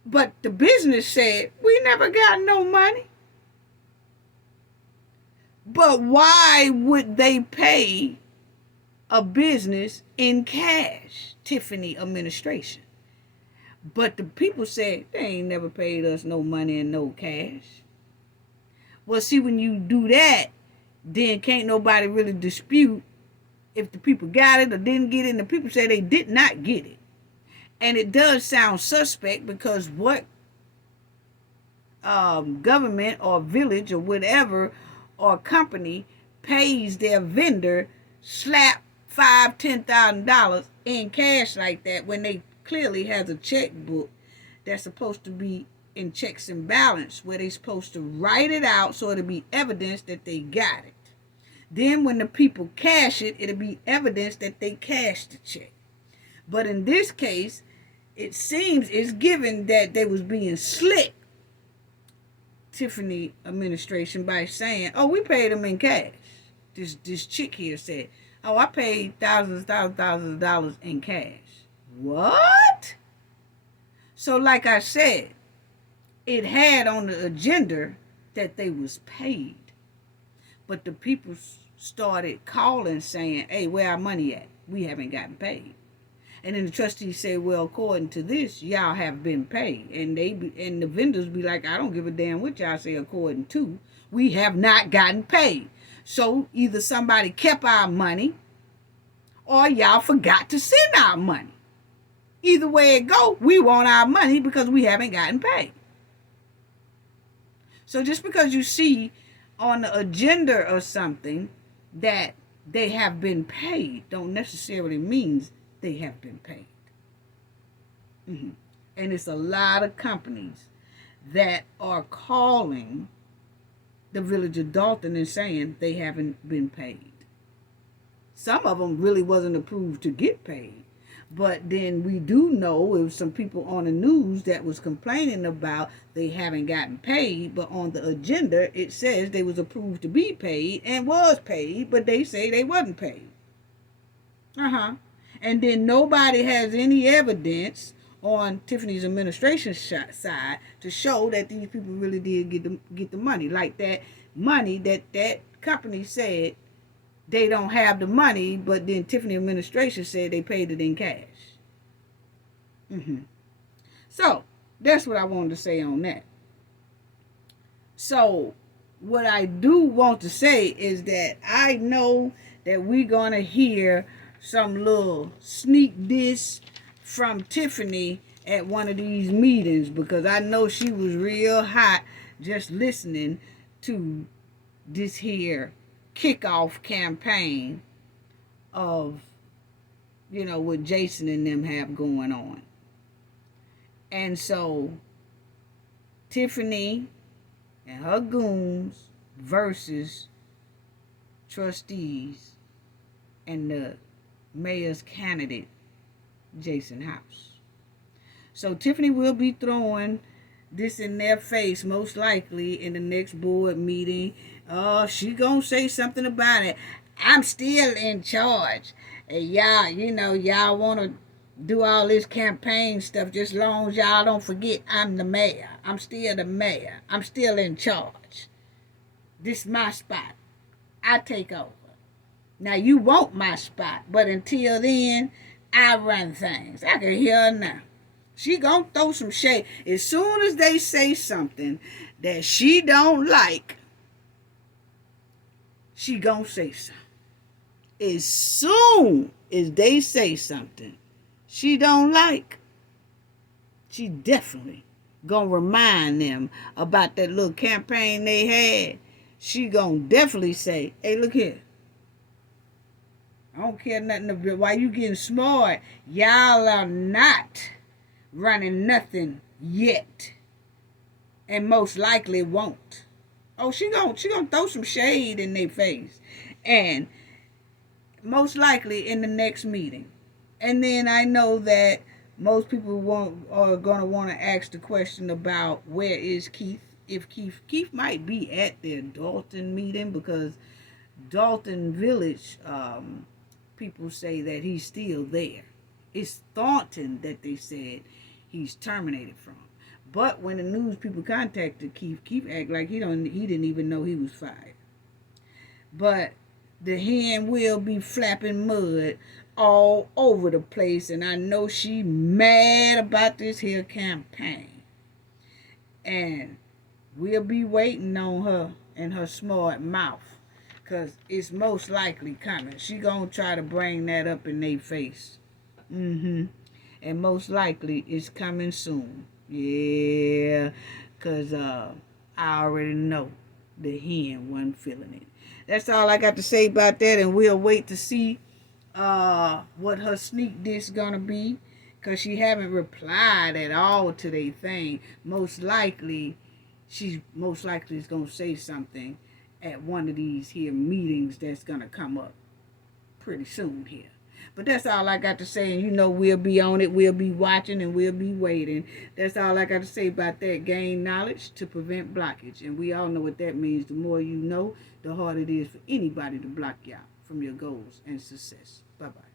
But the business said, we never got no money. But why would they pay a business in cash, Tiffany administration? But the people said, they ain't never paid us no money and no cash. Well, see, when you do that, then can't nobody really dispute if the people got it or didn't get it, and the people say they did not get it. And it does sound suspect, because what government or village or whatever or company pays their vendor slap $5,000-$10,000 in cash like that when they clearly has a checkbook that's supposed to be in checks and balance, where they're supposed to write it out so it'll be evidence that they got it. Then when the people cash it, it'll be evidence that they cashed the check. But in this case, it seems it's given that they was being slick, Tiffany administration, by saying, oh, we paid them in cash. This chick here said, oh, I paid thousands of dollars in cash. What? So like I said, it had on the agenda that they was paid. But the people started calling saying, hey, where our money at? We haven't gotten paid. And then the trustees say, well, according to this, y'all have been paid. And the vendors be like, I don't give a damn what y'all say according to. We have not gotten paid. So either somebody kept our money or y'all forgot to send our money. Either way it go, we want our money because we haven't gotten paid. So just because you see on the agenda or something that they have been paid, don't necessarily means they have been paid. And it's a lot of companies that are calling the village of Dalton and saying they haven't been paid. Some of them really wasn't approved to get paid. But then we do know it was some people on the news that was complaining about they haven't gotten paid, but on the agenda it says they was approved to be paid and was paid, but they say they wasn't paid. And then nobody has any evidence on Tiffany's administration side to show that these people really did get the money. Like that money that company said they don't have the money, but then Tiffany administration said they paid it in cash. So that's what I wanted to say on that. So what I do want to say is that I know that we're going to hear some little sneak diss from Tiffany at one of these meetings, because I know she was real hot just listening to this here kickoff campaign of, what Jason and them have going on. And so Tiffany and her goons versus trustees and the mayor's candidate, Jason House. So Tiffany will be throwing this in their face, most likely in the next board meeting. She gonna say something about it. I'm still in charge. And y'all, y'all wanna do all this campaign stuff just as long as y'all don't forget I'm the mayor. I'm still the mayor. I'm still in charge. This is my spot. I take over. Now you want my spot, but until then, I run things. I can hear her now. She gonna throw some shade. As soon as they say something that she don't like, she gonna say something. As soon as they say something she don't like, she definitely gonna remind them about that little campaign they had. She gonna definitely say, hey, look here. I don't care nothing about why you getting smart. Y'all are not running nothing yet. And most likely won't. Oh, she gonna throw some shade in their face. And most likely in the next meeting. And then I know that most people are gonna want to ask the question about where is Keith? If Keith might be at their Dalton meeting, because Dalton Village people say that he's still there. It's Thornton that they said he's terminated from. But when the news people contacted Keith act like he didn't even know he was fired. But the hen will be flapping mud all over the place, and I know she mad about this here campaign. And we'll be waiting on her and her smart mouth, because it's most likely coming. She gonna try to bring that up in their face. And most likely it's coming soon. Yeah, because I already know the hen wasn't feeling it. That's all I got to say about that, and we'll wait to see what her sneak diss gonna be, because she haven't replied at all to their thing. Most likely is gonna say something at one of these here meetings that's gonna come up pretty soon here. But that's all I got to say, and we'll be on it, we'll be watching, and we'll be waiting. That's all I got to say about that. Gain knowledge to prevent blockage, and we all know what that means. The more you know, the harder it is for anybody to block you out from your goals and success. Bye-bye.